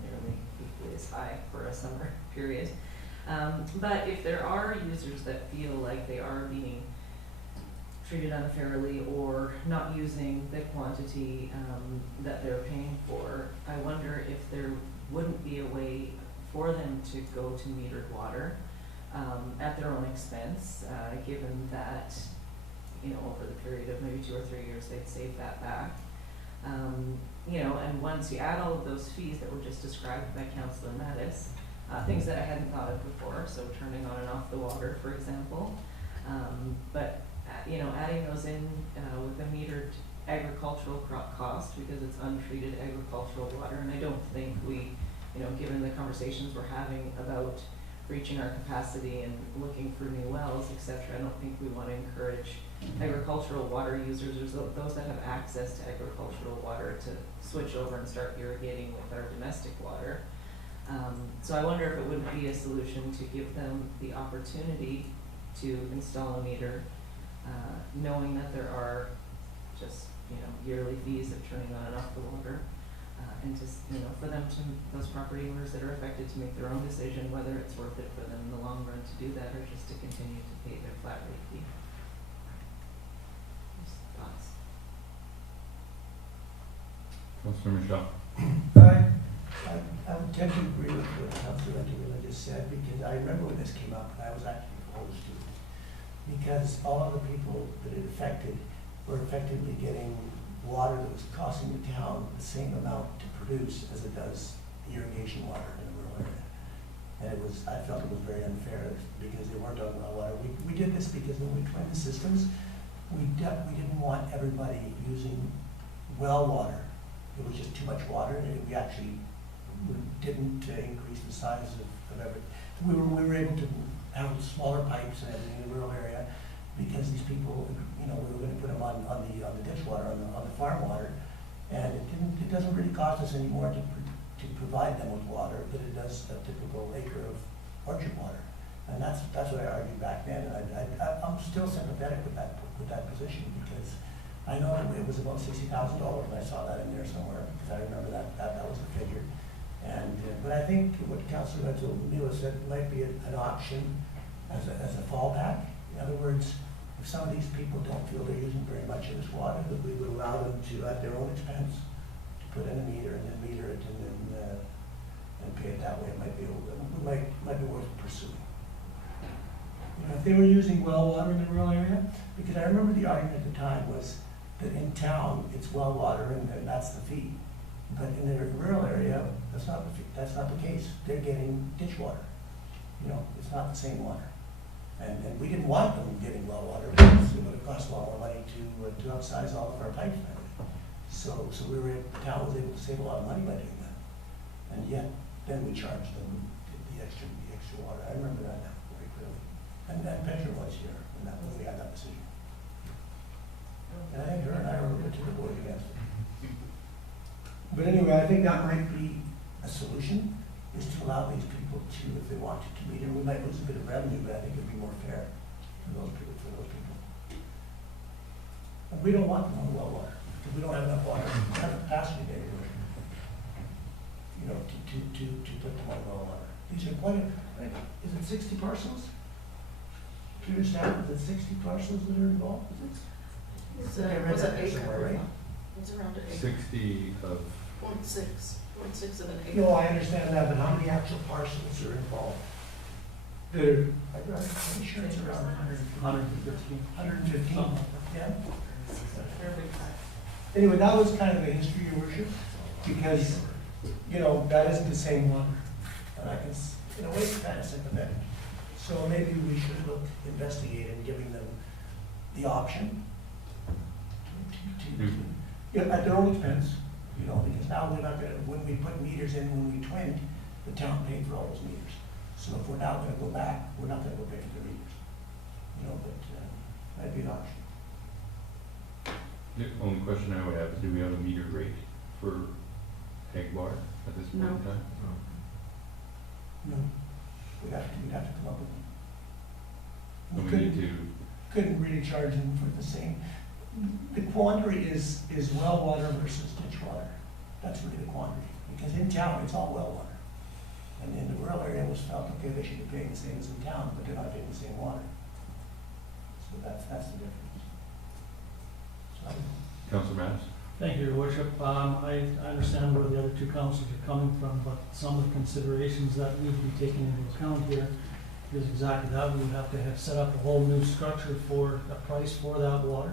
nearly equally as high for a summer period. But if there are users that feel like they are being treated unfairly or not using the quantity that they're paying for, I wonder if there wouldn't be a way for them to go to metered water at their own expense, given that, you know, over the period of maybe 2 or 3 years, they'd save that back. You know, and once you add all of those fees that were just described by Councillor Mattis, things that I hadn't thought of before, so turning on and off the water, for example. But, you know, adding those in with a metered agricultural cost, because it's untreated agricultural water, and I don't think we, you know, given the conversations we're having about reaching our capacity and looking for new wells, etc., I don't think we want to encourage agricultural water users or those that have access to agricultural water to switch over and start irrigating with our domestic water. So I wonder if it wouldn't be a solution to give them the opportunity to install a meter, knowing that there are just, you know, yearly fees of turning on and off the water, and just, you know, for them to, those property owners that are affected, to make their own decision whether it's worth it for them in the long run to do that or just to continue to pay their flat rate fee. Just thoughts. Councillor Michelle? I would tend to agree with what Councillor Van just said, because I remember when this came up, and I was actually opposed to it. Because all of the people that it affected were effectively getting water that was costing the town the same amount to produce as it does the irrigation water in a rural area. And it was, I felt it was very unfair because they weren't on well water. We did this because when we twinned the systems, we didn't want everybody using well water. It was just too much water, and we actually didn't increase the size of everything. We were able to have smaller pipes and everything in the rural area because these people, you know, we were going to put them on the ditch water, on the farm water, and it doesn't really cost us any more to provide them with water than it does a typical acre of orchard water. And that's what I argued back then, and I'm still sympathetic with that position, because I know it was about $60,000 when I saw that in there somewhere, because I remember that was the figure. And but I think what Councillor Van said might be an option as a fallback. In other words, if some of these people don't feel they're using very much of this water, that we would allow them to, at their own expense, to put in a meter and then meter it and pay it that way. It might be worth pursuing. You know, if they were using well water in the rural area, because I remember the argument at the time was that in town it's well water and that's the fee. But in the rural area, that's not the case. They're getting ditch water. You know, it's not the same water. And we didn't want them getting well water because it would have cost a lot more money to upsize all of our pipes and everything. So the town was able to save a lot of money by doing that. And yet, then we charged them the extra water. I remember that now very clearly. And Petra was here when we had that decision. And I think her and I were to the board against it. But anyway, I think that might be a solution, is to allow these people to, if they wanted to meter. We might lose a bit of revenue, but I think it would be more fair for those people. And we don't want them on well water, because we don't have enough water, we don't have capacity there, you know, to put them on well water. These are quite is it 60 parcels? Do you understand? Is it 60 parcels that are involved? It's I read that acre, somewhere, right? It's around an acre. 60 of... 0.6 of an acre. No, I understand that, but how many actual parcels are involved? I'm pretty sure it's around 115. 115, yeah? Anyway, that was kind of the history, Your Worship, because, you know, that isn't the same one. And I can, in a way, it's kind of sympathetic. So maybe we should look, investigate in giving them the option to at their own expense, you know, because now we're not going to, when we put meters in, when we twinned, the town paid for all those meters. So if we're now gonna go back, we're not gonna go pay for the meters. You know, but, that'd be an option. The only question I would have is, do we have a meter rate for egg water at this point in No. time? No, we'd have to come up with one. So we couldn't- need to, Couldn't really charge them for the same. The quandary is well water versus ditch water. That's really the quandary, because in town, it's all well water. And in the rural area, it was felt, okay, they should be paying the same as in town, but they're not getting the same water. So that's the difference. So, Councillor Mass? Thank you, Your Worship. I understand where the other two councils are coming from, but some of the considerations that need to be taken into account here is exactly that. We would have to have set up a whole new structure for a price for that water,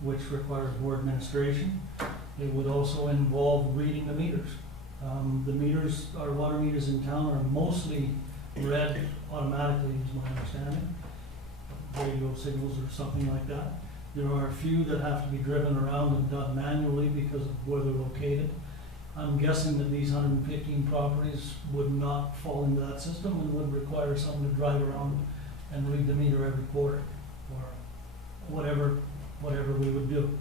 which requires more administration. It would also involve reading the meters. The meters, our water meters in town are mostly read automatically, is my understanding. Radio signals or something like that. There are a few that have to be driven around and done manually because of where they're located. I'm guessing that these 115 properties would not fall into that system and would require someone to drive around and read the meter every quarter, or whatever we would do.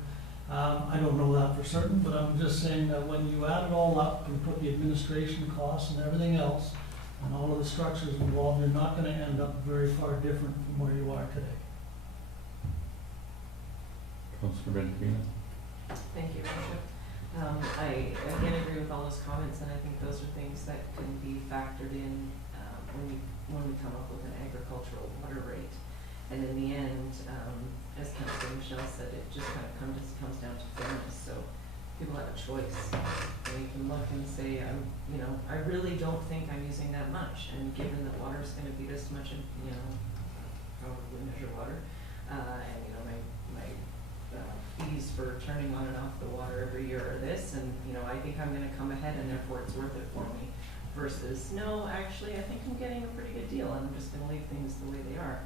I don't know that for certain, but I'm just saying that when you add it all up and put the administration costs and everything else, and all of the structures involved, you're not gonna end up very far different from where you are today. Councillor Benfica? Thank you, Bishop. I again agree with all those comments, and I think those are things that can be factored in when we come up with an agricultural water rate. And in the end, as Councillor Michelle said, it just kind of comes down to fairness. So people have a choice. And you can look and say, I really don't think I'm using that much. And given that water is going to be this much, probably measure water, and my fees for turning on and off the water every year are this, and I think I'm going to come ahead, and therefore it's worth it for me. Versus, no, actually, I think I'm getting a pretty good deal, and I'm just going to leave things the way they are.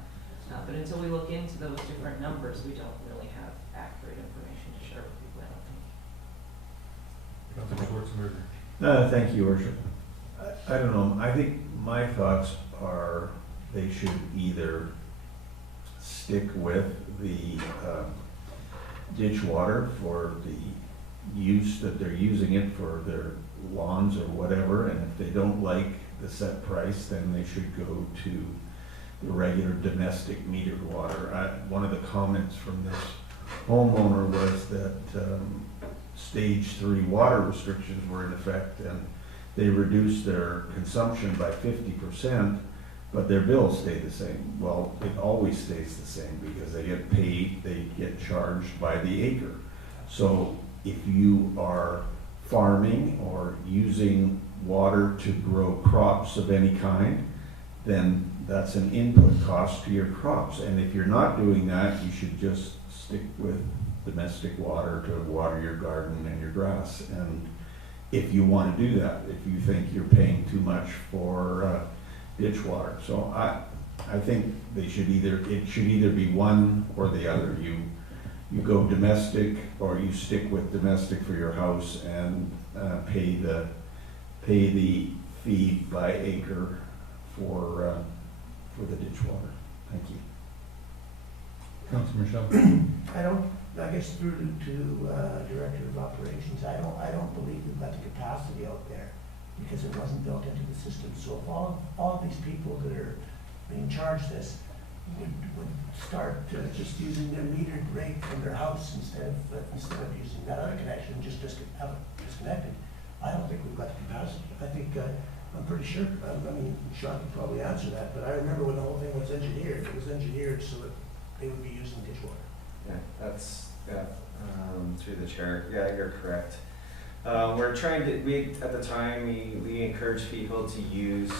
But until we look into those different numbers, we don't really have accurate information to share with people, I don't think. Councillor Schwarzenberger? Thank you, Your Worship. I don't know, I think my thoughts are they should either stick with the ditch water for the use that they're using it for their lawns or whatever, and if they don't like the set price, then they should go to the regular domestic metered water. One of the comments from this homeowner was that stage 3 water restrictions were in effect, and they reduced their consumption by 50%, but their bills stay the same. Well, it always stays the same because they get paid, they get charged by the acre. So if you are farming or using water to grow crops of any kind, then that's an input cost to your crops. And if you're not doing that, you should just stick with domestic water to water your garden and your grass. And if you want to do that, if you think you're paying too much for ditch water. So I think it should either be one or the other. You go domestic, or you stick with domestic for your house and pay the fee by acre for the ditch water. Thank you. Councillor Michelle? I guess through to Director of Operations, I don't believe we've got the capacity out there because it wasn't built into the system. So if all of these people that are being charged this would start just using their metered rate from their house instead of using that other connection, just have it disconnected, I don't think we've got the capacity. I think, I'm pretty sure, I mean, Sean could probably answer that, but I remember when the whole thing was engineered, it was engineered so that they would be using dishwater. Yeah, through the chair, yeah, you're correct. We're trying to, at the time, we encouraged people to use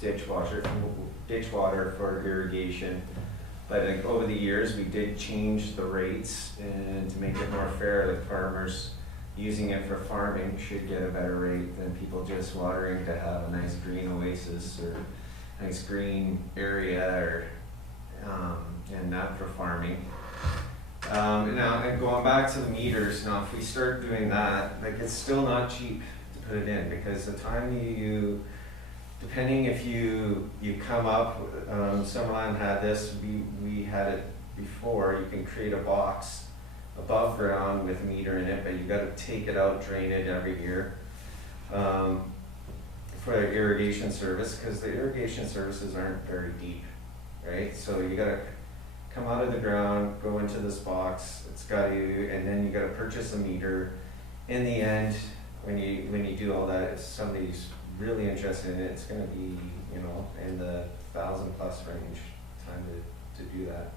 ditch water for irrigation. But like over the years, we did change the rates and to make it more fair, like farmers using it for farming should get a better rate than people just watering to have a nice green oasis or nice green area or and not for farming. Now, and going back to the meters, now if we start doing that, like it's still not cheap to put it in because the time you depending if you come up, Summerland had this, we had it before, you can create a box above ground with a meter in it, but you gotta take it out, drain it every year. For the irrigation service, because the irrigation services aren't very deep, right? So you gotta come out of the ground, go into this box, it's got to, and then you gotta purchase a meter. In the end, when you do all that, if somebody's really interested in it, it's gonna be, you know, in the $1,000+ range time to do that.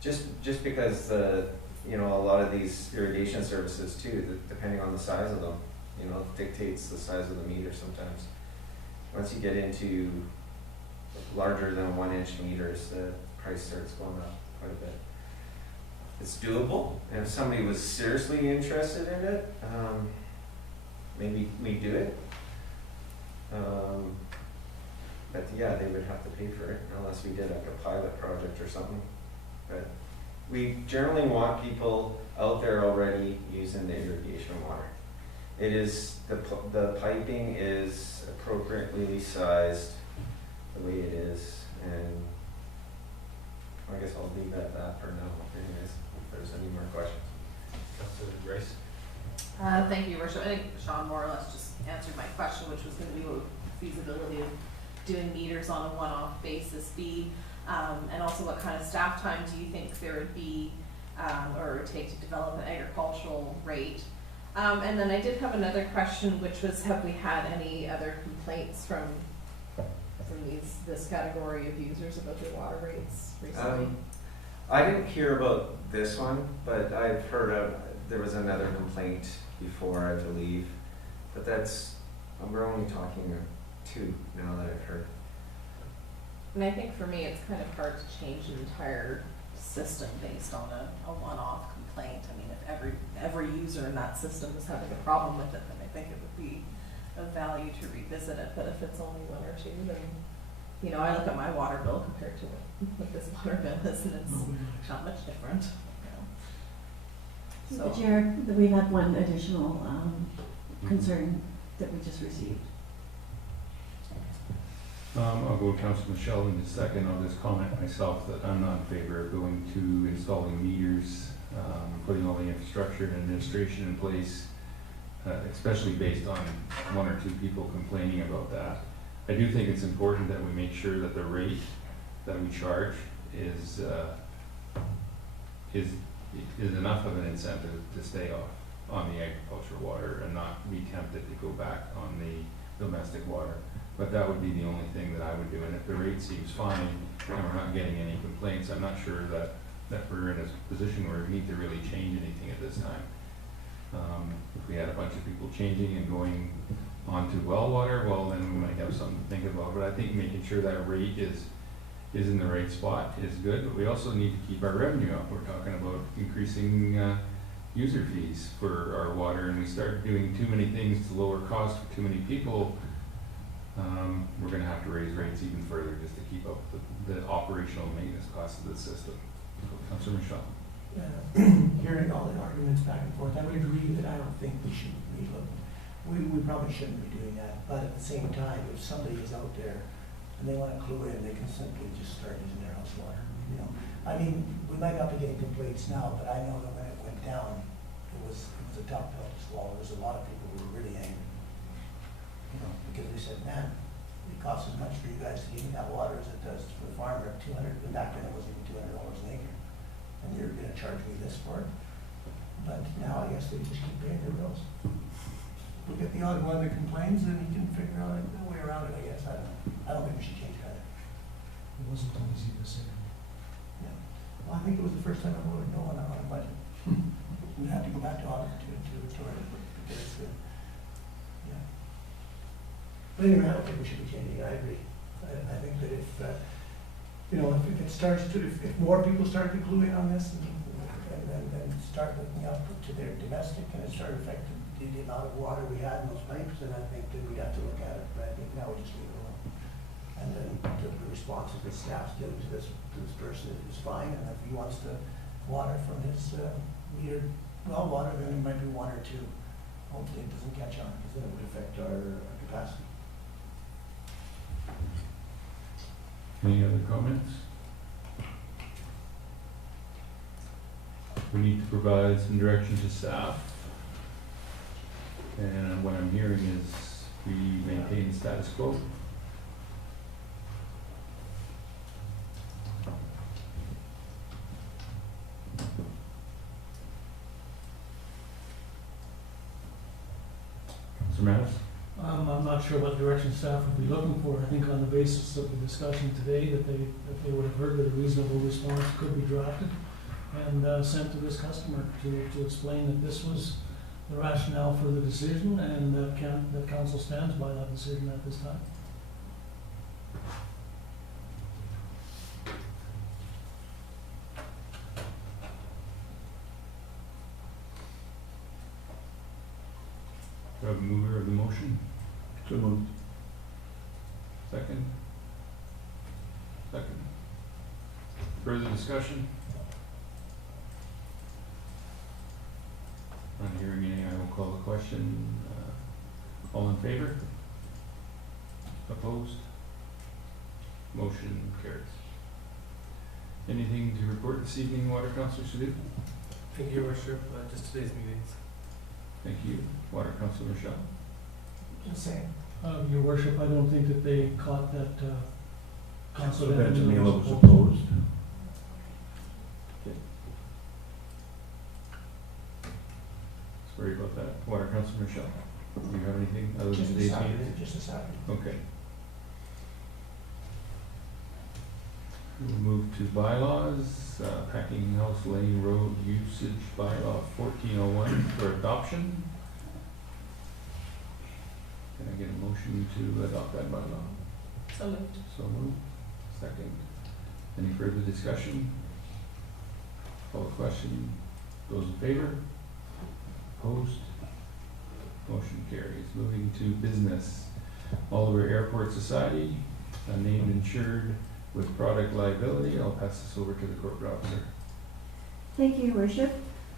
Just because you know, a lot of these irrigation services too, depending on the size of them, you know, dictates the size of the meter sometimes. Once you get into larger than 1 inch meters, the price starts going up quite a bit. It's doable, and if somebody was seriously interested in it, maybe we do it. But yeah, they would have to pay for it unless we did like a pilot project or something. But we generally want people out there already using the irrigation water. It is, the piping is appropriately sized the way it is, and I guess I'll leave it at that for now. Anyways, if there's any more questions. Councilor Grace? Thank you, Your Worship. I think Sean more or less just answered my question, which was going to be what feasibility of doing meters on a one-off basis be, and also what kind of staff time do you think there would be or would take to develop an agricultural rate? And then I did have another question, which was, have we had any other complaints from this category of users about their water rates recently? I didn't hear about this one, but I've heard there was another complaint before, I believe, but we're only talking 2 now that I've heard. And I think for me, it's kind of hard to change an entire system based on a one-off complaint. I mean, if every user in that system is having a problem with it, then I think it would be of value to revisit it. But if it's only 1 or 2, then, you know, I look at my water bill compared to what this water bill is, and it's not much different. You know. So, Chair, we had one additional concern that we just received. I'll go with Councilor Michelle in a second. I'll just comment myself that I'm not in favor of going to installing meters, putting all the infrastructure and administration in place, especially based on 1 or 2 people complaining about that. I do think it's important that we make sure that the rate that we charge is enough of an incentive to stay off on the agricultural water and not be tempted to go back on the domestic water. But that would be the only thing that I would do. And if the rate seems fine and we're not getting any complaints, I'm not sure that we're in a position where we need to really change anything at this time. If we had a bunch of people changing and going on to well water, well, then we might have something to think about. But I think making sure that rate is in the right spot is good, but we also need to keep our revenue up. We're talking about increasing user fees for our water, and we start doing too many things to lower cost for too many people, we're going to have to raise rates even further just to keep up the operational maintenance costs of the system. So, Councilor Michelle. Hearing all the arguments back and forth, I would agree that I don't think we should relook. We probably shouldn't be doing that, but at the same time, if somebody is out there and they want to clue in, they can simply just start using their house water. You know, I mean, we might not be getting complaints now, but I know that when it went down, it was a tough pill to swallow. There's a lot of people who were really angry. You know, because they said, man, it costs as much for you guys to give me that water as it does for the farmer at $200. And back then it wasn't even $200 an acre, and you're going to charge me this for it. But now I guess they just keep paying their bills. We get the odd one that complains, and he can figure out a way around it. I guess I don't think we should change that. It wasn't always easy to say. Yeah. Well, I think it was the first time I voted no on a budget. We'd have to go back to audit to it because yeah. But anyway, I don't think we should be changing. I agree. I think that if you know, if it starts to, if more people start to glue in on this and start looking up to their domestic and it started affecting the amount of water we had in those pipes, then I think that we'd have to look at it. But I think now we just leave it alone. And then the response of the staff's given to this person is fine, and if he wants to water from his metered well water, then it might be 1 or 2. Hopefully it doesn't catch on, because then it would affect our capacity. Any other comments? We need to provide some direction to staff. And what I'm hearing is we maintain the status quo. Councilor Mattis? I'm not sure what direction staff would be looking for. I think on the basis of the discussion today, that they would have heard that a reasonable response could be drafted and sent to this customer to explain that this was the rationale for the decision and that council stands by that decision at this time. Do I have a mover of the motion? So moved. Second? Second. Further discussion? Not hearing any, I will call the question. All in favor? Opposed? Motion carries. Anything to report this evening, Water Councillor Sadiq? Thank you, Your Worship. Just today's meetings. Thank you. Water Councillor Michelle? Just saying. Your Worship, I don't think that they caught that council. So Benjamin was opposed. Sorry about that. Water Councillor Michelle, do you have anything other than Just today's aside, meeting? just aside. Okay. We'll move to bylaws, Packing House Lane Road Usage Bylaw 1401 for adoption. Can I get a motion to adopt that bylaw? So moved. So moved. Second. Any further discussion? Call the question. Those in favor? Opposed? Motion carries. Moving to business. Oliver Airport Society, a named insured with product liability. I'll pass this over to the corporate officer. Thank you, Your Worship.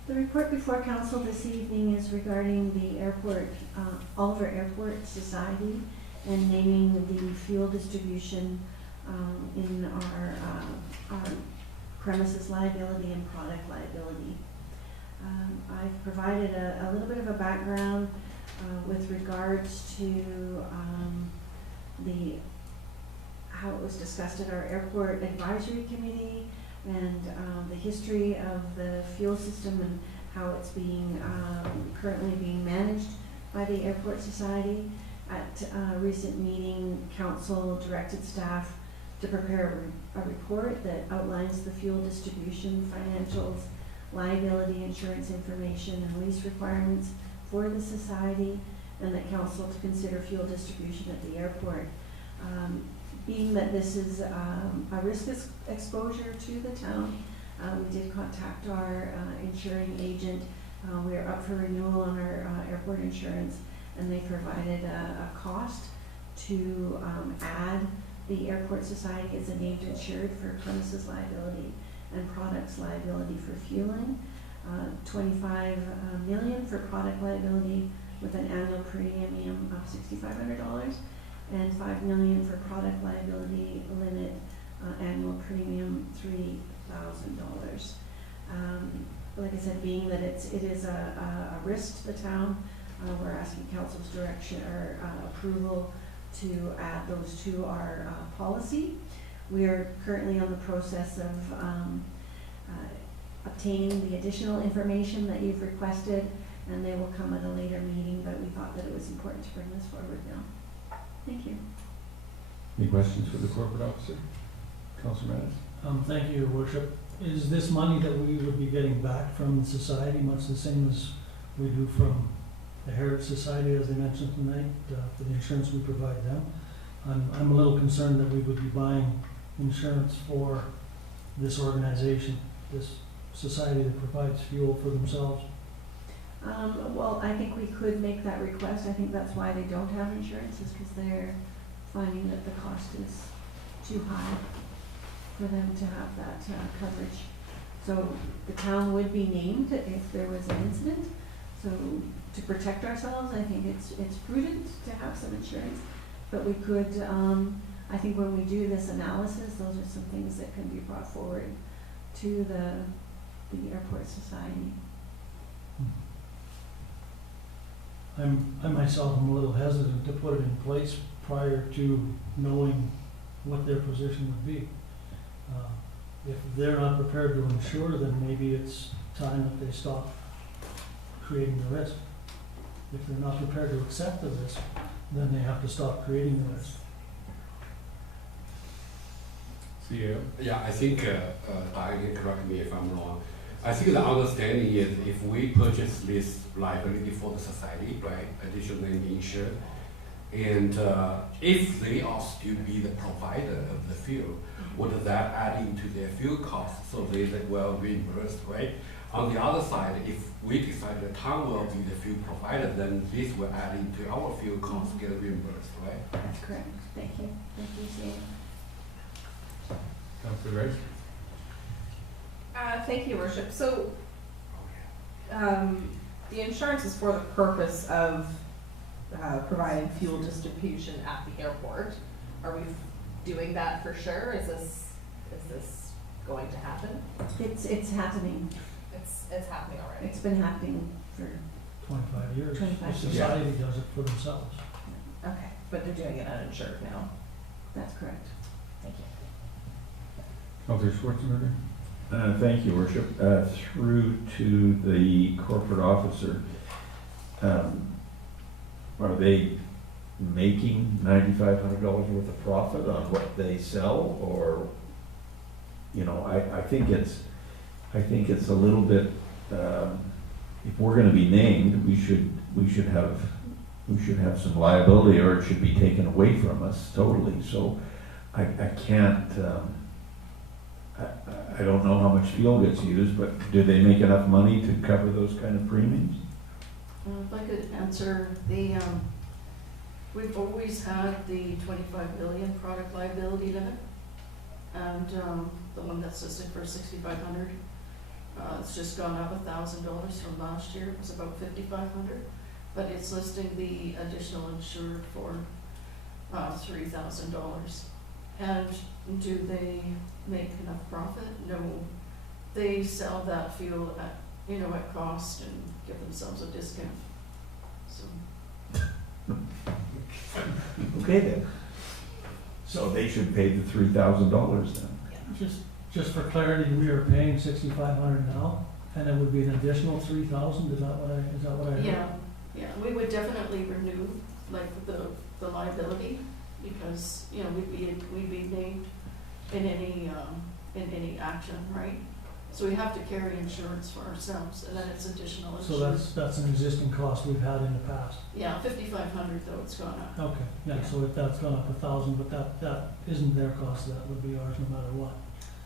The report before council this evening is regarding the airport, Oliver Airport Society, and naming the fuel distribution in our premises liability and product liability. I've provided a little bit of a background with regards to how it was discussed at our airport advisory committee, and the history of the fuel system and how it's being currently being managed by the Airport Society. At a recent meeting, council directed staff to prepare a report that outlines the fuel distribution, financials, liability insurance information, and lease requirements for the society, and that council to consider fuel distribution at the airport. Being that this is a risk exposure to the town, we did contact our insuring agent. We are up for renewal on our airport insurance, and they provided a cost to add the Airport Society as a named insured for premises liability and products liability for fueling. $25 million for product liability with an annual premium of $6,500. And $5 million for product liability limit, annual premium $3,000. Like I said, being that it is a risk to the town, we're asking council's direction or approval to add those to our policy. We are currently on the process of obtaining the additional information that you've requested, and they will come at a later meeting, but we thought that it was important to bring this forward now. Thank you. Any questions for the corporate officer? Councilor Mattis? Thank you, Your Worship. Is this money that we would be getting back from the society much the same as we do from the Heritage Society, as they mentioned tonight, for the insurance we provide them? I'm a little concerned that we would be buying insurance for this organization, this society that provides fuel for themselves. Well, I think we could make that request. I think that's why they don't have insurance, is because they're finding that the cost is too high for them to have that coverage. So the town would be named if there was an incident. So to protect ourselves, I think it's prudent to have some insurance, but we could I think when we do this analysis, those are some things that can be brought forward to the airport society. I myself am a little hesitant to put it in place prior to knowing what their position would be. If they're not prepared to insure, then maybe it's time that they stop creating the risk. If they're not prepared to accept the risk, then they have to stop creating the risk. CEO? Yeah, I think, Diane can correct me if I'm wrong. I think the understanding is if we purchase this liability for the society, right, additionally insured, and if they are still be the provider of the fuel, what does that add into their fuel costs so they will reimburse, right? On the other side, if we decide the town will be the fuel provider, then this will add into our fuel costs, get reimbursed, right? That's correct. Thank you. Thank you, CEO. Councillor Rice? Thank you, Your Worship. So, the insurance is for the purpose of providing fuel distribution at the airport. Are we doing that for sure? Is this going to happen? It's happening. It's happening already. It's been happening for 25 years. 25 The years. society does it for themselves. Okay, but they're doing it uninsured now. That's correct. Thank you. Councillor Schwarzenberger? Thank you, Worship. Through to the corporate officer, are they making $9,500 worth of profit on what they sell, or, you know, I think it's a little bit, if we're gonna be named, we should have some liability, or it should be taken away from us totally. So I can't, I don't know how much fuel gets used, but do they make enough money to cover those kind of premiums? If I could answer we've always had the 25 million product liability limit, and the one that's listed for 6,500. It's just gone up $1,000 from last year. It was about 5,500, but it's listing the additional insured for $3,000. And do they make enough profit? No, they sell that fuel at cost and give themselves a discount. So. Okay then. So they should pay the $3,000 then. Just for clarity, we are paying $6,500 now, and it would be an additional $3,000. Is that what I heard? Yeah, we would definitely renew like the liability, because we'd be named in any action, right? So we have to carry insurance for ourselves, and then it's additional insurance. So that's an existing cost we've had in the past. Yeah, 5,500 though, it's gone up. Okay, yeah, Yeah. so that's gone up $1,000, but that isn't their cost, that would be ours no matter what.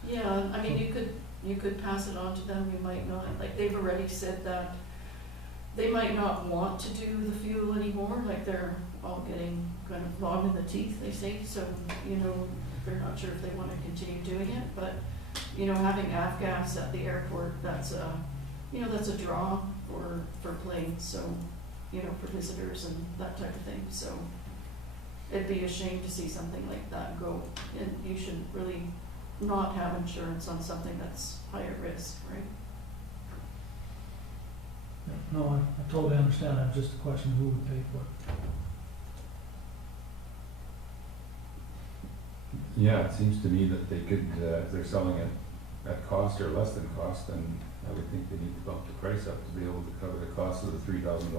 Yeah, I mean, you could pass it on to them, you might not, like they've already said that they might not want to do the fuel anymore, like they're all getting kind of long in the teeth, they say, so, they're not sure if they want to continue doing it, but, having avgas at the airport, that's a draw for planes, so, for visitors and that type of thing, so it'd be a shame to see something like that go, and you should really not have insurance on something that's higher risk, right? Yeah, no, I totally understand, it's just a question of who would pay for it. Yeah, it seems to me that they could, if they're selling it at cost or less than cost, then I would think they need to bump the price up to be able to cover the cost of the $3,000.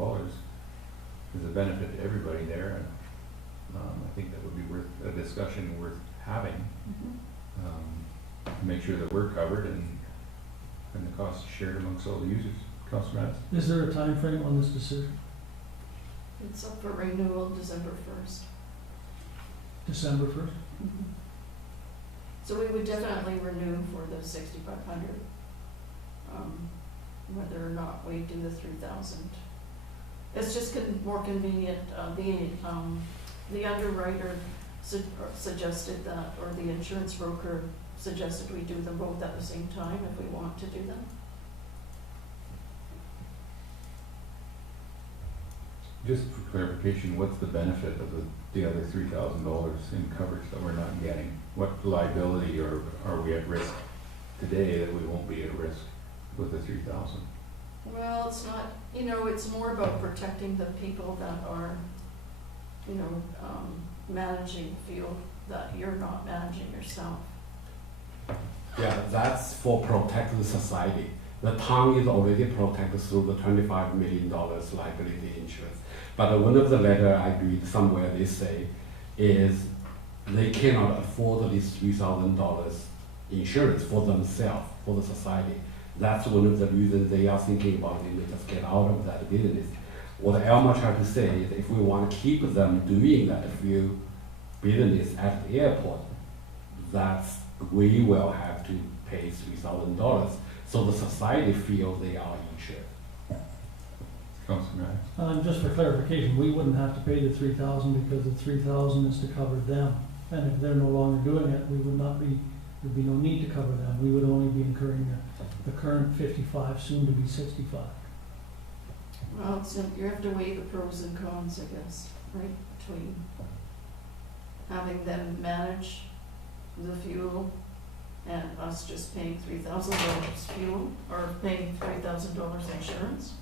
There's a benefit to everybody there, and I think that would be worth a discussion worth having. To make sure that we're covered and the cost is shared amongst all the users. Councilor Vance? Is there a time frame on this decision? It's up for renewal December 1st. December 1st? So we would definitely renew for the 6,500, whether or not we do the 3,000. It's just more convenient. The underwriter suggested that, or the insurance broker suggested we do them both at the same time if we want to do them. Just for clarification, what's the benefit of the other $3,000 in coverage that we're not getting? What liability are we at risk today that we won't be at risk with the 3,000? Well, it's not, you know, it's more about protecting the people that are, you know, managing the field that you're not managing yourself. Yeah, that's for protect the society. The town is already protected through the $25 million liability insurance. But one of the letter I read somewhere they say is they cannot afford this $3,000 insurance for themselves, for the society. That's one of the reasons they are thinking about it, they just get out of that business. What Elma tried to say is if we want to keep them doing that few business at the airport, that's we will have to pay $3,000 so the society feels they are insured. Just for clarification, we wouldn't have to pay the 3,000 because the 3,000 is to cover them. And if they're no longer doing it, we would not be, there'd be no need to cover them. We would only be incurring the current 55, soon to be 65. Well, it's, you have to weigh the pros and cons, I guess, right, between having them manage the fuel and us just paying $3,000 fuel, or paying $3,000 insurance,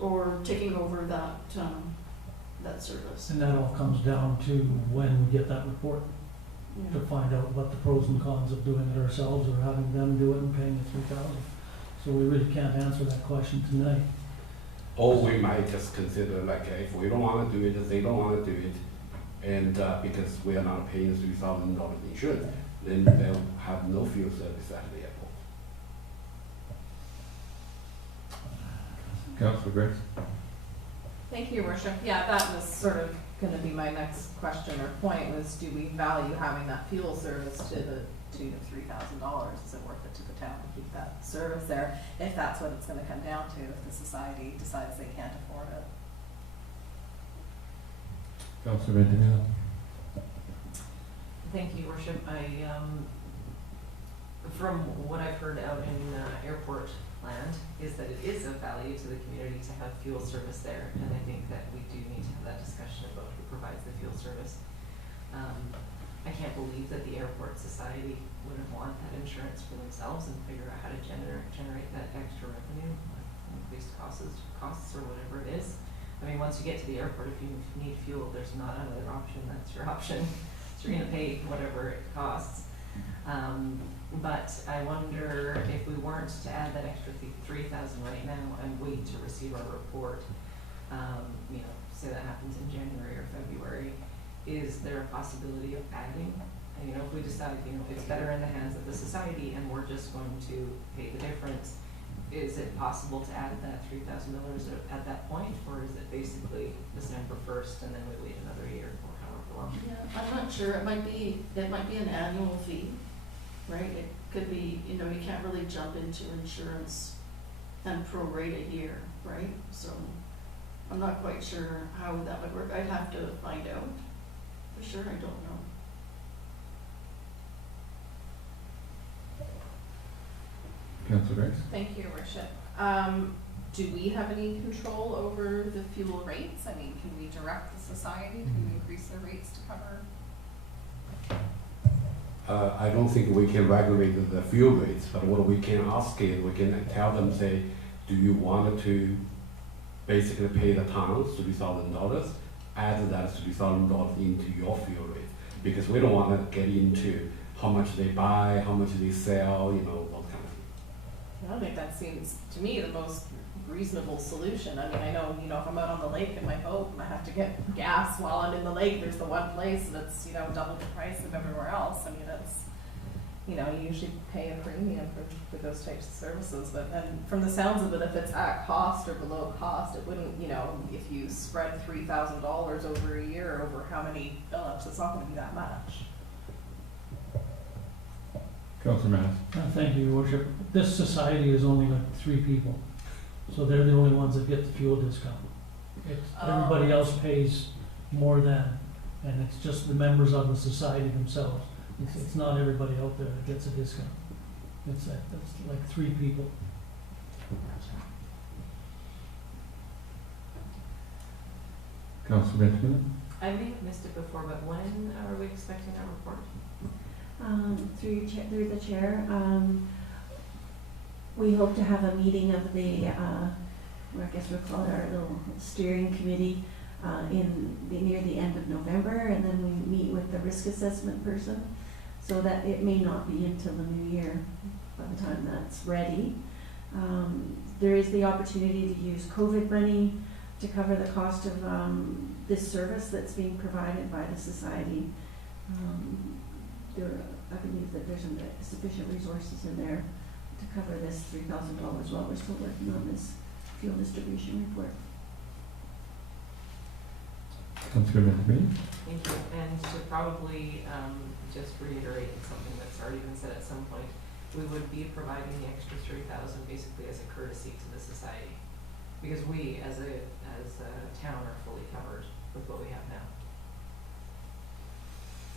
or taking over that service. And that all comes down to when we get that report, Yeah. to find out what the pros and cons of doing it ourselves or having them do it and paying the 3,000. So we really can't answer that question tonight. Or we might just consider like if we don't want to do it, they don't want to do it, and because we are not paying $3,000 insurance, then they'll have no fuel service at the airport. Councilor Grace? Thank you, Your Worship. Yeah, that was sort of gonna be my next question or point, was do we value having that fuel service to the tune of $3,000? Is it worth it to the town to keep that service there, if that's what it's gonna come down to, if the society decides they can't afford it? Councilor Benjamin? Thank you, Worship. From what I've heard out in airport land, is that it is of value to the community to have fuel service there, and I think that we do need to have that discussion about who provides the fuel service. I can't believe that the airport society wouldn't want that insurance for themselves and figure out how to generate that extra revenue, like increased costs or whatever it is. I mean, once you get to the airport, if you need fuel, there's not another option. That's your option. So you're gonna pay whatever it costs. But I wonder if we weren't to add that extra 3,000 right now and wait to receive our report, you know, say that happens in January or February, is there a possibility of adding? And, you know, if we decide, you know, it's better in the hands of the society and we're just going to pay the difference, is it possible to add that $3,000 at that point, or is it basically December 1st and then we wait another year or however long? Yeah, I'm not sure. It might be an annual fee, right? It could be, you know, you can't really jump into insurance and prorate a year, right? So I'm not quite sure how that would work. I'd have to find out. For sure, I don't know. Councilor Grace? Thank you, Your Worship. Do we have any control over the fuel rates? I mean, can we direct the society to increase their rates to cover? I don't think we can regulate the fuel rates, but what we can ask is we can tell them, say, do you want to basically pay the town $3,000, add that $3,000 into your fuel rate, because we don't want to get into how much they buy, how much they sell, you know, those kind of things. I don't think that seems, to me, the most reasonable solution. I mean, I know, you know, if I'm out on the lake in my boat and I have to get gas while I'm in the lake, there's the one place that's, you know, double the price of everywhere else. I mean, it's, you know, you usually pay a premium for those types of services, but then from the sounds of it, if it's at cost or below cost, it wouldn't, you know, if you spread $3,000 over a year over how many fill-ups, it's not going to be that much. Councilor Mass? Thank you, Your Worship. This society is only like 3 people, so they're the only ones that get the fuel discount. Everybody else pays more than, and it's just the members of the society themselves. It's not everybody out there that gets a discount. It's like 3 people. Councillor Benjamin? I may have missed it before, but when are we expecting our report? Through the chair, we hope to have a meeting of the, I guess we'll call it our little steering committee, near the end of November, and then we meet with the risk assessment person, so that it may not be until the new year by the time that's ready. There is the opportunity to use COVID money to cover the cost of this service that's being provided by the society. I believe that there's sufficient resources in there to cover this $3,000 while we're still working on this fuel distribution report. Councillor Benjamin? Thank you. And to probably just reiterate something that's already been said at some point, we would be providing the extra $3,000 basically as a courtesy to the society, because we as a town are fully covered with what we have now.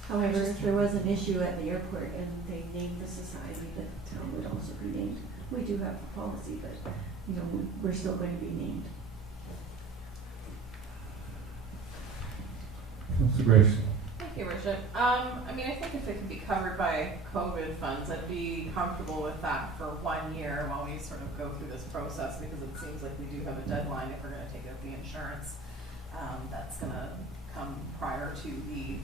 However, if there was an issue at the airport and they named the society, the town would also be named. We do have a policy, but we're still going to be named. Councillor Grayson? Thank you, Worship. I mean, I think if it could be covered by COVID funds, I'd be comfortable with that for 1 year while we sort of go through this process, because it seems like we do have a deadline if we're going to take out the insurance. That's going to come prior to the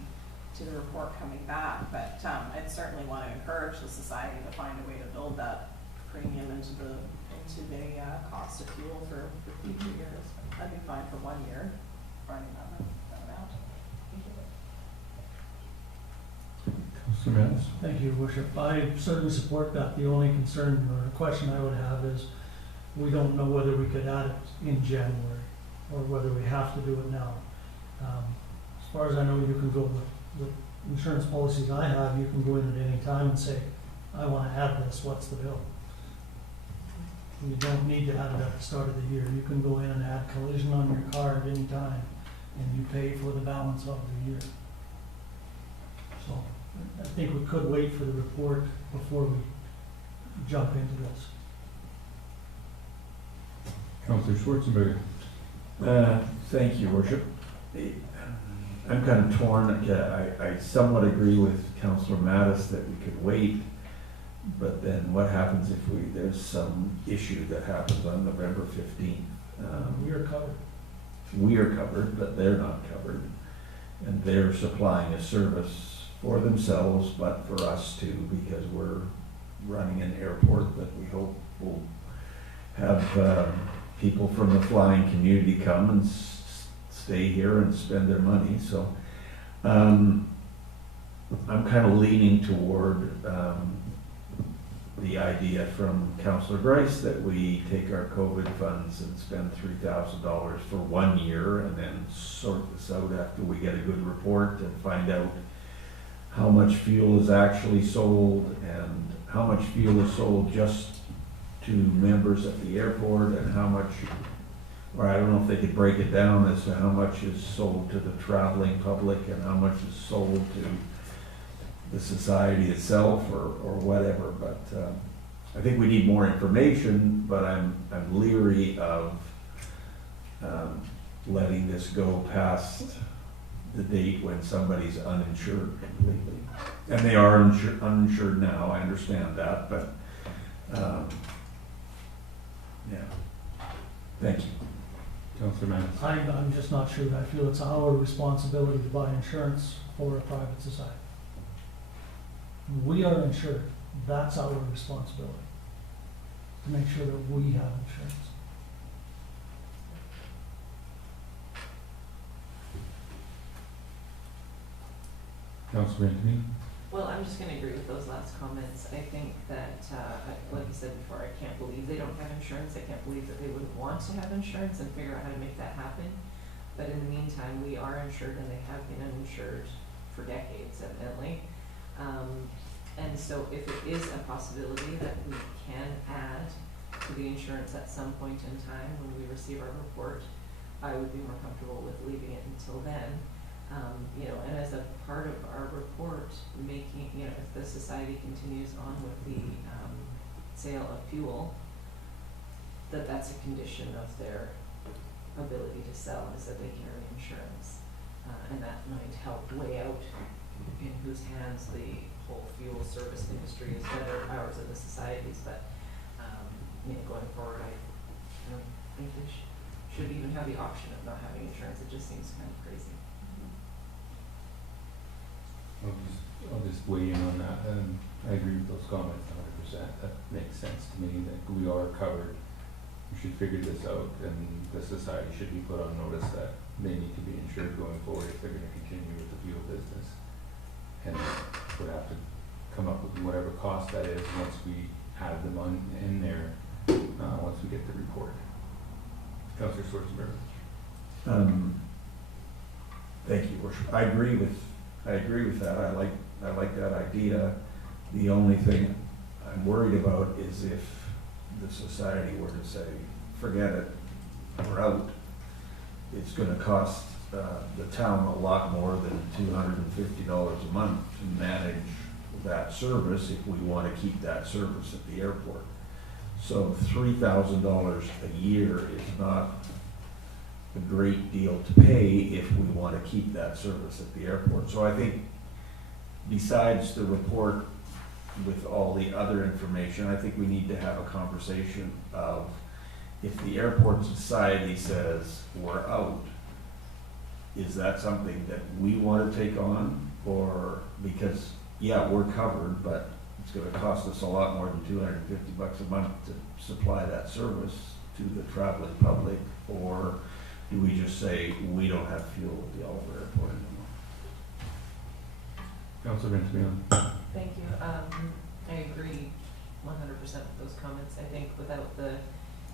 report coming back. But I'd certainly want to encourage the society to find a way to build that premium into the cost of fuel for future years. I'd be fine for 1 year, running that amount. Councillor Vance? Thank you, Worship. I certainly support that. The only concern or question I would have is we don't know whether we could add it in January or whether we have to do it now. As far as I know, you can go with insurance policies I have, you can go in at any time and say, I want to add this, what's the bill? You don't need to add it at the start of the year. You can go in and add collision on your car at any time, and you pay for the balance of the year. So I think we could wait for the report before we jump into this. Councillor Schwarzenberger? Thank you, Worship. I'm kind of torn. I somewhat agree with Councillor Mattis that we could wait, but then what happens if there's some issue that happens on November 15th? We are covered. We are covered, but they're not covered. And they're supplying a service for themselves, but for us too, because we're running an airport that we hope will have people from the flying community come and stay here and spend their money. So I'm kind of leaning toward the idea from Councillor Grice that we take our COVID funds and spend $3,000 for 1 year and then sort this out after we get a good report and find out how much fuel is actually sold and how much fuel is sold just to members at the airport and how much, or I don't know if they could break it down as to how much is sold to the traveling public and how much is sold to the society itself or whatever. But I think we need more information, but I'm leery of letting this go past the date when somebody's uninsured completely. And they are uninsured now, I understand that, but yeah. Thank you. Councillor Mattis? I'm just not sure. I feel it's our responsibility to buy insurance for a private society. We are insured. That's our responsibility, to make sure that we have insurance. Councillor Anthony? Well, I'm just going to agree with those last comments. I think that, like you said before, I can't believe they don't have insurance. I can't believe that they wouldn't want to have insurance and figure out how to make that happen. But in the meantime, we are insured and they have been uninsured for decades, evidently. And so if it is a possibility that we can add to the insurance at some point in time when we receive our report, I would be more comfortable with leaving it until then. And as a part of our report, making, if the society continues on with the sale of fuel, that's a condition of their ability to sell is that they can earn insurance. And that might help weigh out in whose hands the whole fuel service industry is, whether ours or the societies, but, going forward, I don't think they should even have the option of not having insurance. It just seems kind of crazy. I'll just weigh in on that, I agree with those comments 100%, that makes sense to me, that we are covered. We should figure this out, and the society should be put on notice that they need to be insured going forward if they're gonna continue with the fuel business. And would have to come up with whatever cost that is once we have them in there, once we get the report. Councillor Schwarzenberg. Thank you, Worship. I agree with that. I like that idea. The only thing I'm worried about is if the society were to say, forget it, we're out. It's gonna cost the town a lot more than $250 a month to manage that service if we want to keep that service at the airport. So $3,000 a year is not a great deal to pay if we want to keep that service at the airport. So I think besides the report with all the other information, I think we need to have a conversation of if the airport society says we're out, is that something that we want to take on? Or because, yeah, we're covered, but it's going to cost us a lot more than $250 a month to supply that service to the traveling public? Or do we just say we don't have fuel at the Oliver Airport anymore? Councillor Benjamin. Thank you. I agree 100% with those comments. I think without the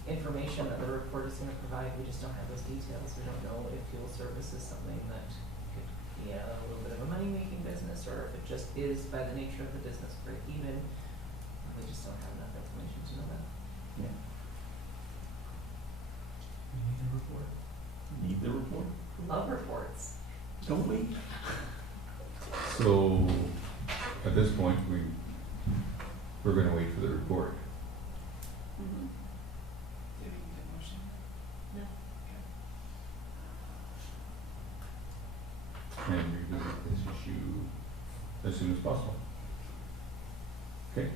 information that the report is going to provide, we just don't have those details. We don't know if fuel service is something that could be a little bit of a money-making business, or if it just is, by the nature of the business, break even. We just don't have enough information to know that. Yeah. We need a report. Need the report? Love reports. Don't we? So, at this point, we're gonna wait for the report. Mm-hmm. Did we get a motion? No. And revisit this issue as soon as possible. Okay.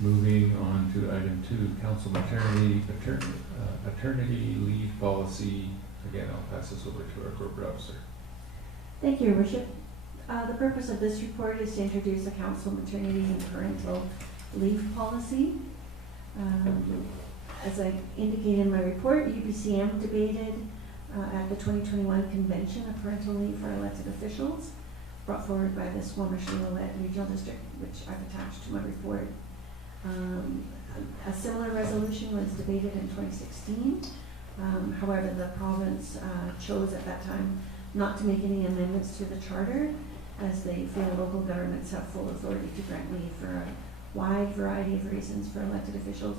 Moving on to item 2, council paternity leave policy. Again, I'll pass this over to our corporate officer. Thank you, Your Worship. The purpose of this report is to introduce a council maternity and parental leave policy. As I indicated in my report, UBCM debated at the 2021 convention of parental leave for elected officials, brought forward by the Squamish-Lillooet Regional District, which I've attached to my report. A similar resolution was debated in 2016. However, the province chose at that time not to make any amendments to the charter, as they feel local governments have full authority to grant leave for a wide variety of reasons for elected officials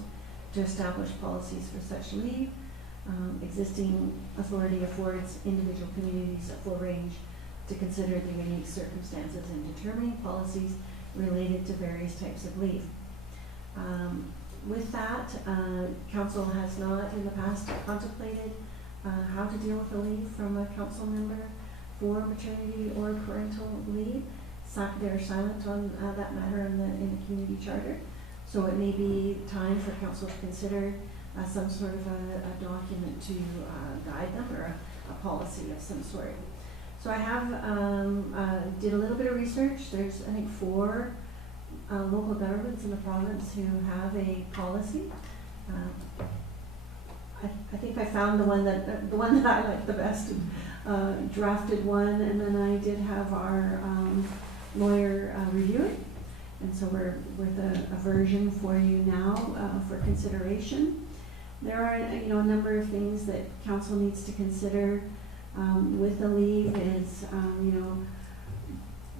to establish policies for such leave. Existing authority affords individual communities a full range to consider the unique circumstances in determining policies related to various types of leave. With that, council has not in the past contemplated how to deal with the leave from a council member for maternity or parental leave. They're silent on that matter in the community charter. So it may be time for council to consider some sort of a document to guide them, or a policy of some sort. So I have did a little bit of research. There's, I think, 4 local governments in the province who have a policy. I think I found the one that I like the best, drafted one, and then I did have our lawyer review it, and so we're with a version for you now for consideration. There are a number of things that council needs to consider with the leave. Is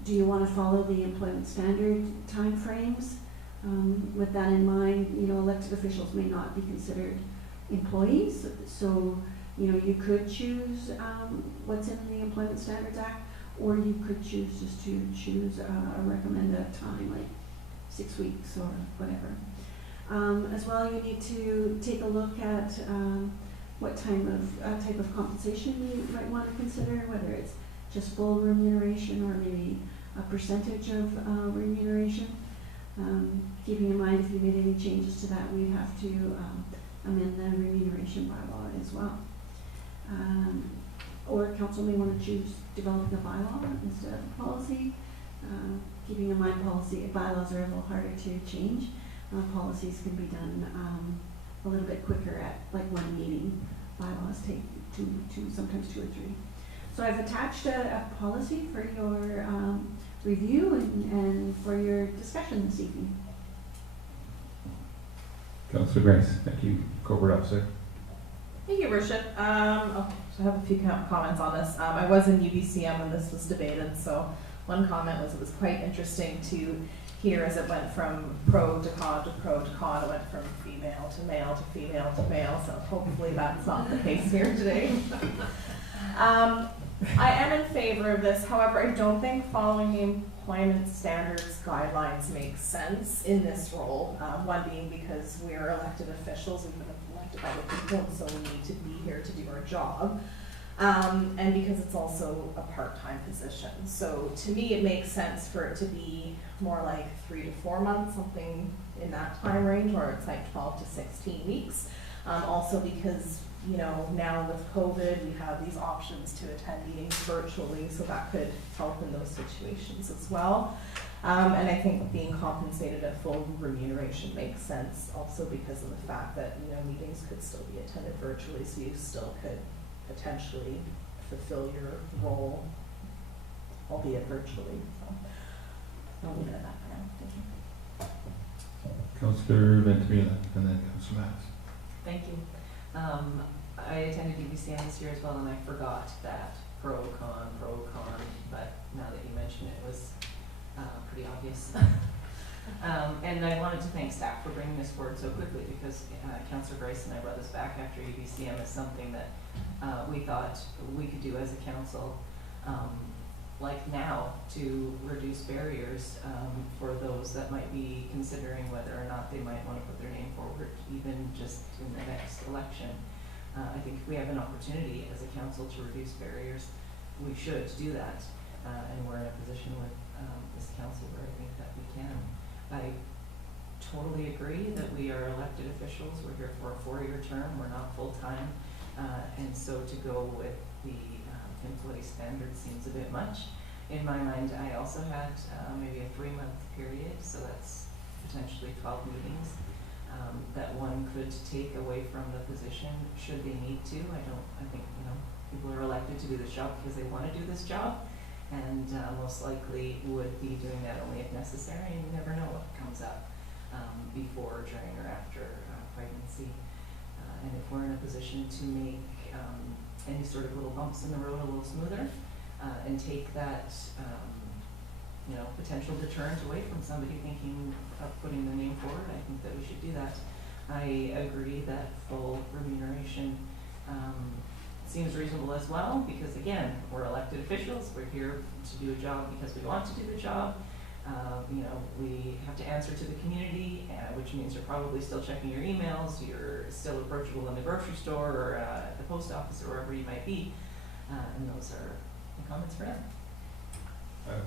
do you want to follow the employment standard timeframes? With that in mind, elected officials may not be considered employees, so you could choose what's in the Employment Standards Act, or you could choose just to choose a recommended time, like 6 weeks or whatever. As well, you need to take a look at what type of compensation you might want to consider, whether it's just full remuneration or maybe a percentage of remuneration. Keeping in mind if you made any changes to that, we'd have to amend the remuneration bylaw as well. Or council may want to choose developing a bylaw instead of a policy. Keeping in mind bylaws are a little harder to change. Policies can be done a little bit quicker at like one meeting. Bylaws take sometimes two or three. So I've attached a policy for your review and for your discussion this evening. Councillor Grace, thank you. Corporate Officer. Thank you, Worship. So I have a few comments on this. I was in UBCM when this was debated, so one comment was it was quite interesting to hear as it went from pro to con to pro to con. It went from female to male to female to male, so hopefully that's not the case here today. I am in favor of this. However, I don't think following the employment standards guidelines makes sense in this role. One being because we're elected officials, we've been elected by the people, and so we need to be here to do our job. And because it's also a part-time position. So to me, it makes sense for it to be more like 3 to 4 months, something in that time range, or it's like 12 to 16 weeks. Also because, you know, now with COVID, we have these options to attend meetings virtually, so that could help in those situations as well. And I think being compensated at full remuneration makes sense also because of the fact that, you know, meetings could still be attended virtually, so you still could potentially fulfill your role, albeit virtually. So I'll leave it at that for now. Thank you. Councillor Ventimiglia, and then Councillor Mattis. Thank you. I attended UBCM this year as well, and I forgot that pro, con, but now that you mention it, it was pretty obvious. And I wanted to thank staff for bringing this forward so quickly because Councillor Grace and I brought this back after UBCM as something that we thought we could do as a council, like now, to reduce barriers for those that might be considering whether or not they might want to put their name forward, even just in the next election. I think if we have an opportunity as a council to reduce barriers, we should do that. And we're in a position with this council where I think that we can. I totally agree that we are elected officials. We're here for a 4-year term. We're not full-time. And so to go with the employee standard seems a bit much. In my mind, I also had maybe a 3-month period, so that's potentially 12 meetings that one could take away from the position should they need to. I think, you know, people are elected to do this job because they want to do this job, and most likely would be doing that only if necessary, and you never know what comes up before, during, or after pregnancy. And if we're in a position to make any sort of little bumps in the road a little smoother and take that you know, potential deterrent away from somebody thinking of putting their name forward, I think that we should do that. I agree that full remuneration seems reasonable as well, because again, we're elected officials, we're here to do a job because we want to do the job. You know, we have to answer to the community, which means you're probably still checking your emails, you're still approachable in the grocery store or at the post office or wherever you might be. And those are the comments for now.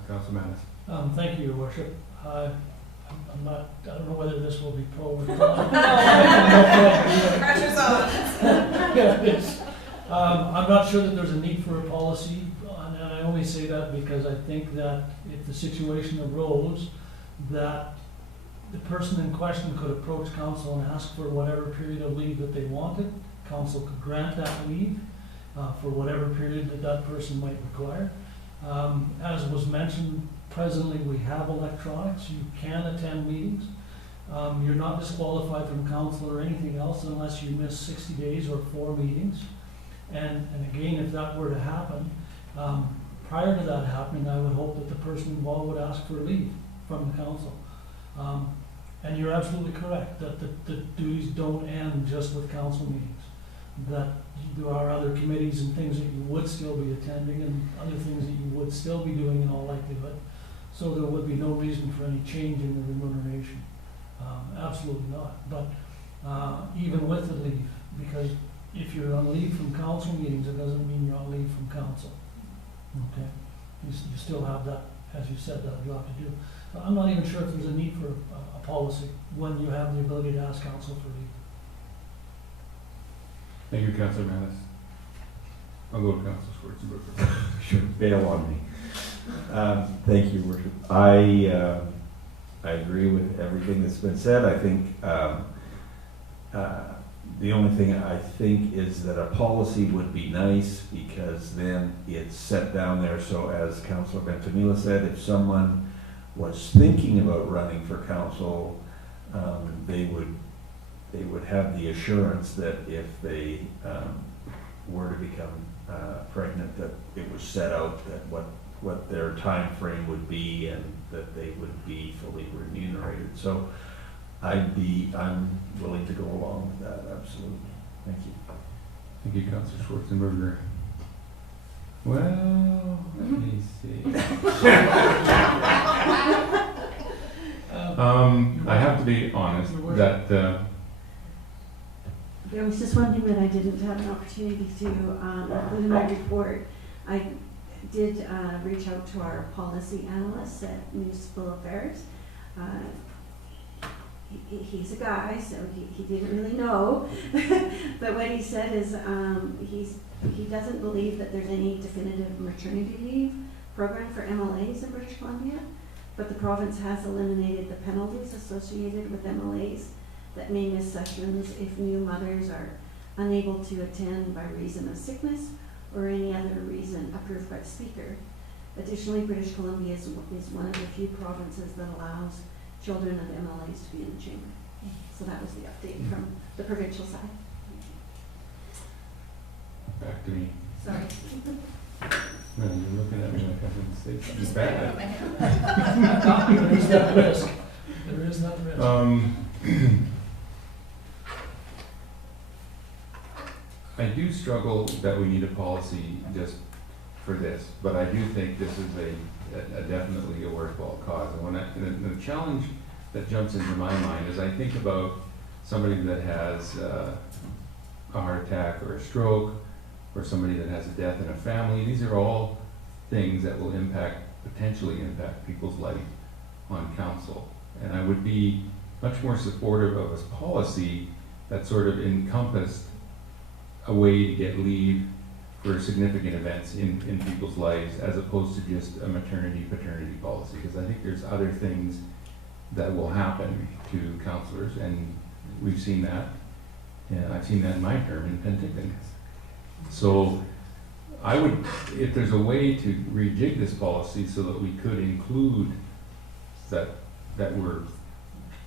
Councillor Mattis. Thank you, Your Worship. I don't know whether this will be pro or con. Pressure's on. Yeah, it is. I'm not sure that there's a need for a policy, and I only say that because I think that if the situation arose that the person in question could approach council and ask for whatever period of leave that they wanted, council could grant that leave for whatever period that that person might require. As was mentioned, presently we have electronics. You can attend meetings. You're not disqualified from council or anything else unless you miss 60 days or 4 meetings. And again, if that were to happen, prior to that happening, I would hope that the person involved would ask for leave from the council. And you're absolutely correct that the duties don't end just with council meetings. That there are other committees and things that you would still be attending and other things that you would still be doing in all likelihood. So there would be no reason for any change in the remuneration. Absolutely not. But even with the leave, because if you're on leave from council meetings, it doesn't mean you're on leave from council. Okay? You still have that, as you said, that job to do. So I'm not even sure if there's a need for a policy when you have the ability to ask council for leave. Thank you, Councilor Manis. I'll go to Councilor Schwarzenberg. Sure, bail on me. Thank you, Worship. I agree with everything that's been said. I think the only thing I think is that a policy would be nice, because then it's set down there. So as Councilor Ventimiglia said, if someone was thinking about running for council, they would have the assurance that if they were to become pregnant, that it was set out that what their time frame would be, and that they would be fully remunerated. So I'm willing to go along with that, absolutely. Thank you. Thank you, Councilor Schwarzenberger. Well, let me see. I have to be honest that There was just one thing that I didn't have an opportunity to include in my report. I did reach out to our policy analyst at Municipal Affairs. He's a guy, so he didn't really know. But what he said is he doesn't believe that there's any definitive maternity leave program for MLAs in British Columbia, but the province has eliminated the penalties associated with MLAs that may miss sessions if new mothers are unable to attend by reason of sickness or any other reason approved by the Speaker. Additionally, British Columbia is one of the few provinces that allows children of MLAs to be in the chamber. So that was the update from the provincial side. back to me. Sorry. No, you're looking at me like I didn't say something bad. There is that risk. There is that risk. I do struggle that we need a policy just for this, but I do think this is a definitely a worthwhile cause. And the challenge that jumps into my mind is I think about somebody that has a heart attack or a stroke, or somebody that has a death in a family. These are all things that will potentially impact people's life on council. And I would be much more supportive of a policy that sort of encompassed a way to get leave for significant events in people's lives, as opposed to just a maternity-paternity policy. Because I think there's other things that will happen to councillors, and we've seen that. And I've seen that in my term in Penticton. So I would, if there's a way to rejig this policy so that we could include that we're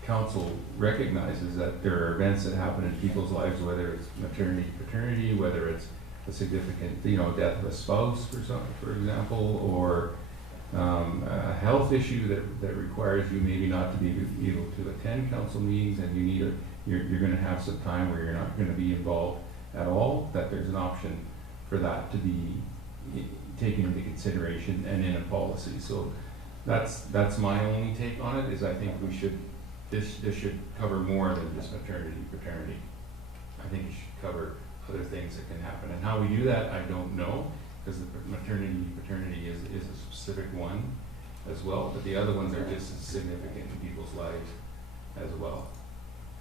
council recognizes that there are events that happen in people's lives, whether it's maternity, paternity, whether it's a significant, death of a spouse, for example, or a health issue that requires you maybe not to be able to attend council meetings, and you're going to have some time where you're not going to be involved at all. That there's an option for that to be taken into consideration and in a policy. So that's my only take on it. Is I think this should cover more than just maternity, paternity. I think it should cover other things that can happen. And how we do that, I don't know, because the maternity, paternity is a specific one as well, but the other ones are just as significant in people's lives as well.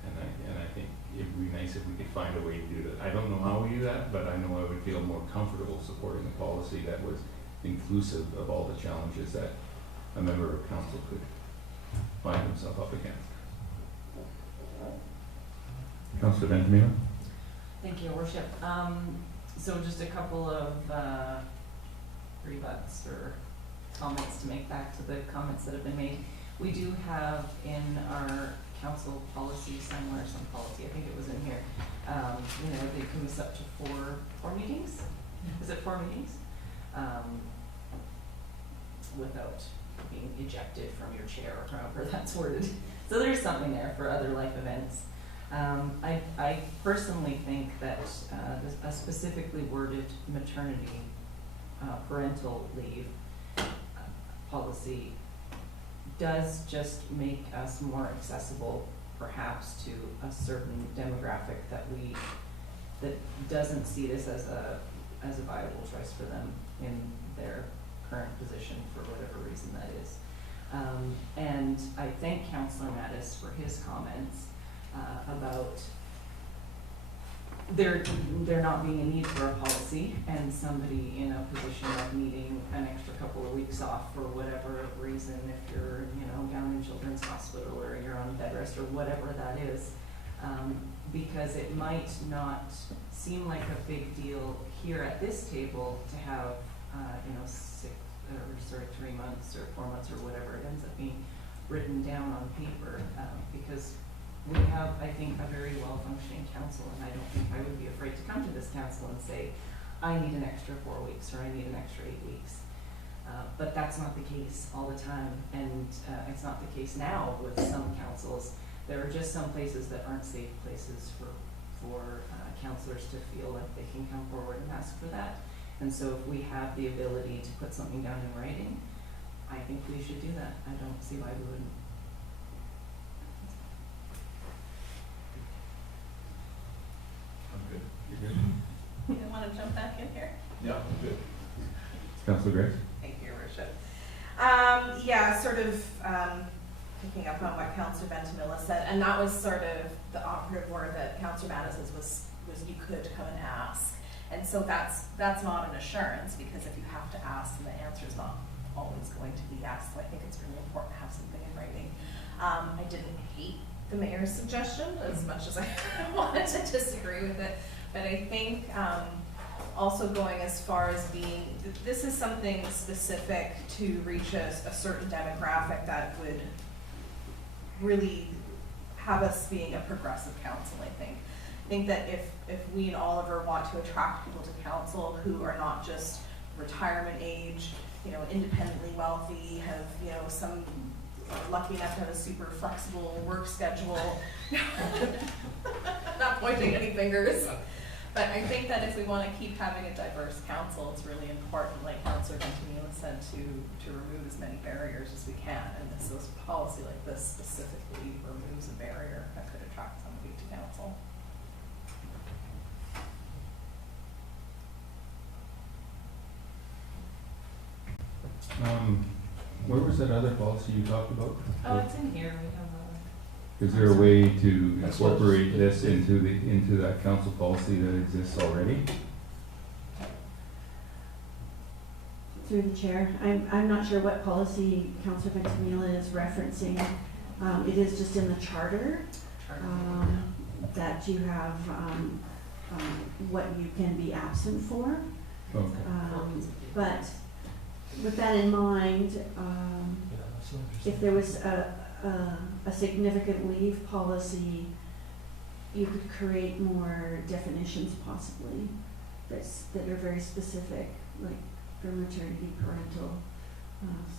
And I think it would be nice if we could find a way to do that. I don't know how we do that, but I know I would feel more comfortable supporting a policy that was inclusive of all the challenges that a member of council could find himself up against. Councilor Ventimiglia? Thank you, Your Worship. So just a couple of rebuts or comments to make back to the comments that have been made. We do have in our council policy somewhere, some policy, I think it was in here, they can miss up to four meetings. Is it 4 meetings? Without being ejected from your chair or however that's worded. So there's something there for other life events. I personally think that a specifically worded maternity parental leave policy does just make us more accessible perhaps to a certain demographic that doesn't see this as a viable choice for them in their current position for whatever reason that is. And I thank Councillor Mattis for his comments about there not being a need for a policy, and somebody in a position of needing an extra couple of weeks off for whatever reason, if you're, down in Children's Hospital or you're on bed rest or whatever that is, because it might not seem like a big deal here at this table to have, 3 months or 4 months or whatever it ends up being written down on paper, because we have, I think, a very well-functioning council, and I don't think I would be afraid to come to this council and say, I need an extra 4 weeks, or I need an extra 8 weeks. But that's not the case all the time, and it's not the case now with some councils. There are just some places that aren't safe places for councillors to feel like they can come forward and ask for that. And so if we have the ability to put something down in writing, I think we should do that. I don't see why we wouldn't. I'm good. You're good? You want to jump back in here? Yeah, I'm good. Councillor Grace? Thank you, Your Worship. Picking up on what Councillor Ventimilla said, and that was sort of the operative word that Councillor Mattis was you could come and ask. And so that's not an assurance, because if you have to ask, then the answer is not always going to be yes. So I think it's really important to have something in writing. I didn't hate the mayor's suggestion as much as I wanted to disagree with it, but I think also going as far as being, this is something specific to reach a certain demographic that would really have us being a progressive council, I think. I think that if we and Oliver want to attract people to council who are not just retirement age, independently wealthy, have, some lucky enough to have a super flexible work schedule, not pointing any fingers. But I think that if we want to keep having a diverse council, it's really important, like Councillor Ventimilla said, to remove as many barriers as we can. And this policy like this specifically removes a barrier that could attract somebody to council. Where was that other policy you talked about? Oh, it's in here. We have Is there a way to incorporate this into that council policy that exists already? Through the chair, I'm not sure what policy Councillor Ventimilla is referencing. It is just in the charter that you have what you can be absent for. Okay. But with that in mind, if there was a significant leave policy, you could create more definitions possibly that are very specific, like for maternity, parental,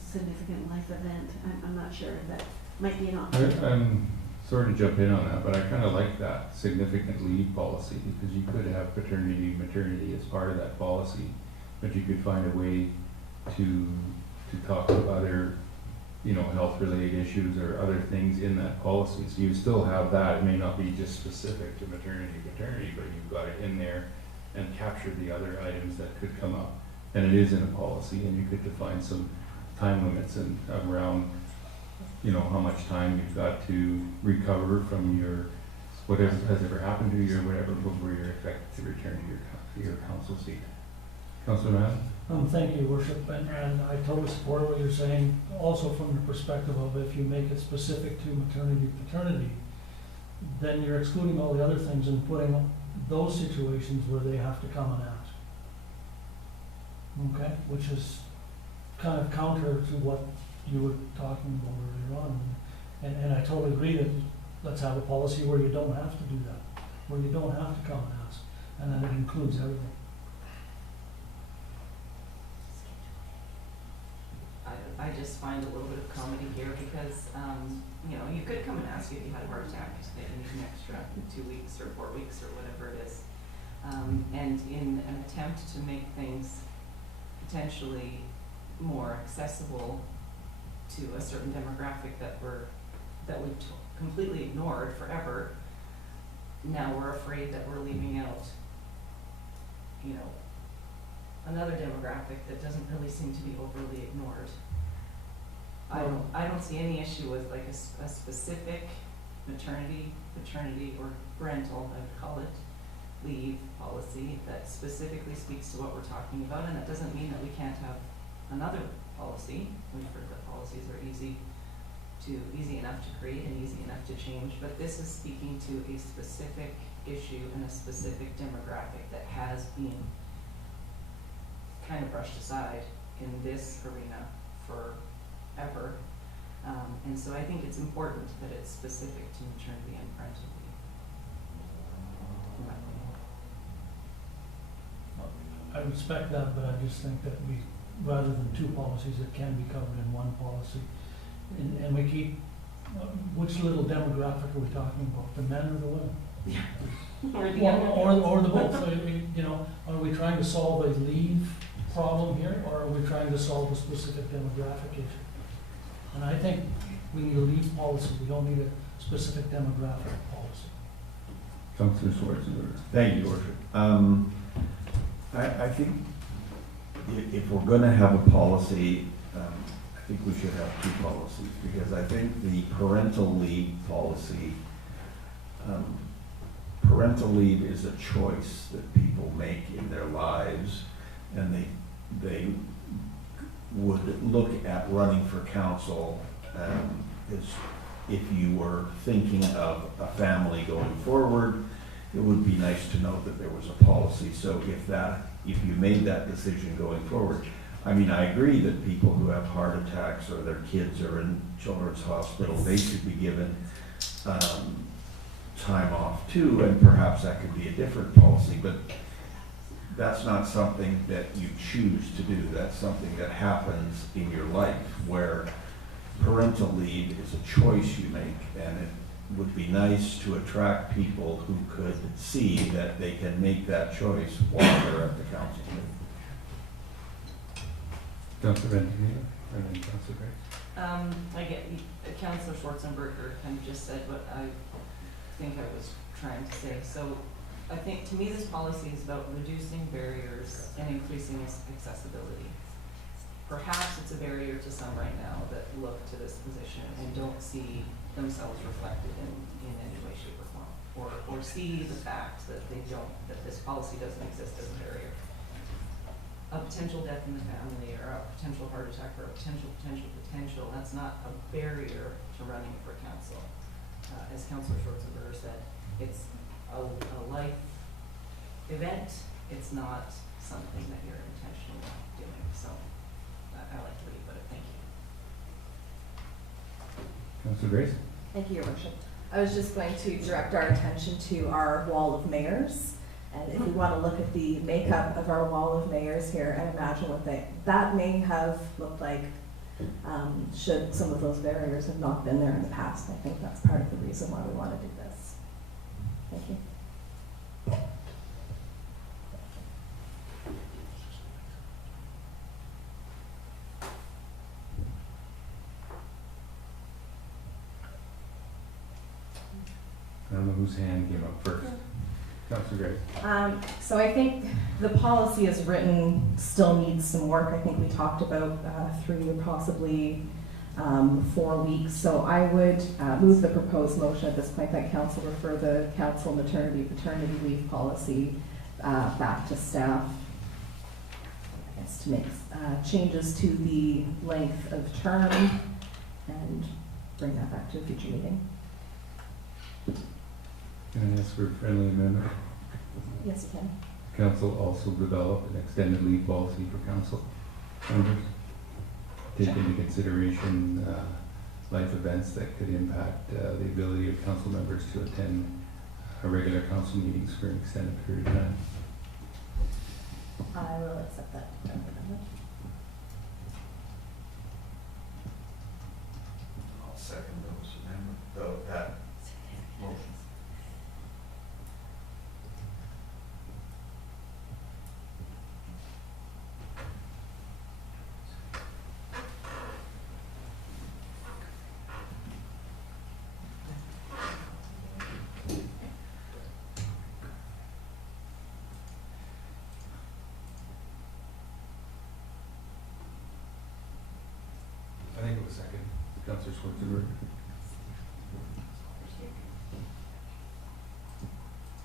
significant life event. I'm not sure if that might be an option. I'm sorry to jump in on that, but I kind of like that significant leave policy, because you could have paternity, maternity as part of that policy, but you could find a way to talk about other health-related issues or other things in that policy. So you still have that. It may not be just specific to maternity, but you've got it in there and captured the other items that could come up. And it is in a policy, and you could define some time limits and around, how much time you've got to recover from whatever has ever happened to you or whatever before you're expected to return to your council seat. Councillor Mann? Thank you, Worship, and I totally support what you're saying, also from the perspective of if you make it specific to maternity, paternity, then you're excluding all the other things and putting those situations where they have to come and ask. Okay, which is kind of counter to what you were talking about earlier on. And I totally agree that let's have a policy where you don't have to do that, where you don't have to come and ask, and then it includes everything. I just find a little bit of comedy here because, you could come and ask you if you had a heart attack that you need an extra 2 weeks or 4 weeks or whatever it is. And in an attempt to make things potentially more accessible to a certain demographic that would completely ignored forever. Now we're afraid that we're leaving out, you know, another demographic that doesn't really seem to be overly ignored. I don't see any issue with like a specific maternity, paternity, or parental, I would call it, leave policy that specifically speaks to what we're talking about, and that doesn't mean that we can't have another policy. We've heard that policies are easy enough to create and easy enough to change, but this is speaking to a specific issue and a specific demographic that has been kind of brushed aside in this arena forever. And so I think it's important that it's specific to maternity and parental leave, in my opinion. I respect that, but I just think that we, rather than two policies, it can be covered in one policy. And we keep, which little demographic are we talking about, the men or the women? Or the both. So, you know, are we trying to solve a leave problem here, or are we trying to solve a specific demographic issue? And I think we need a leave policy. We don't need a specific demographic policy. Councillor Schwarzenberg. Thank you, Your Worship. I think if we're going to have a policy, I think we should have two policies, because I think the parental leave policy, parental leave is a choice that people make in their lives, and they would look at running for council as if you were thinking of a family going forward. It would be nice to know that there was a policy. So if you made that decision going forward, I mean, I agree that people who have heart attacks or their kids are in children's hospital, they should be given time off too, and perhaps that could be a different policy, but that's not something that you choose to do. That's something that happens in your life, where parental leave is a choice you make, and it would be nice to attract people who could see that they can make that choice while they're at the council meeting. Councillor Benjamin, and then Councillor Grace. I get, Councillor Schwarzenberger kind of just said what I think I was trying to say. So I think, to me, this policy is about reducing barriers and increasing accessibility. Perhaps it's a barrier to some right now that look to this position and don't see themselves reflected in any way, shape, or form, or see the fact that that this policy doesn't exist as a barrier. A potential death in the family, or a potential heart attack, or a potential, that's not a barrier to running for council. As Councillor Schwarzenberger said, it's a life event. It's not something that you're intentionally doing. So I like the way you put it. Thank you. Councillor Grace. Thank you, Your Worship. I was just going to direct our attention to our wall of mayors. And if we want to look at the makeup of our wall of mayors here and imagine what that may have looked like should some of those barriers have not been there in the past. I think that's part of the reason why we want to do this. Thank you. I don't know whose hand came up first. Councillor Grace. So I think the policy as written still needs some work. I think we talked about 3 to possibly 4 weeks. So I would move the proposed motion at this point that council refer the council maternity paternity leave policy back to staff, I guess, to make changes to the length of term and bring that back to a future meeting. Can I ask for a friendly amendment? Yes, you can. Council also develop an extended leave policy for council members. Take into consideration life events that could impact the ability of council members to attend regular council meetings for an extended period of time. I will accept that amendment. I'll second those amendments, that motion. a second. Councillor Schwarzenberg.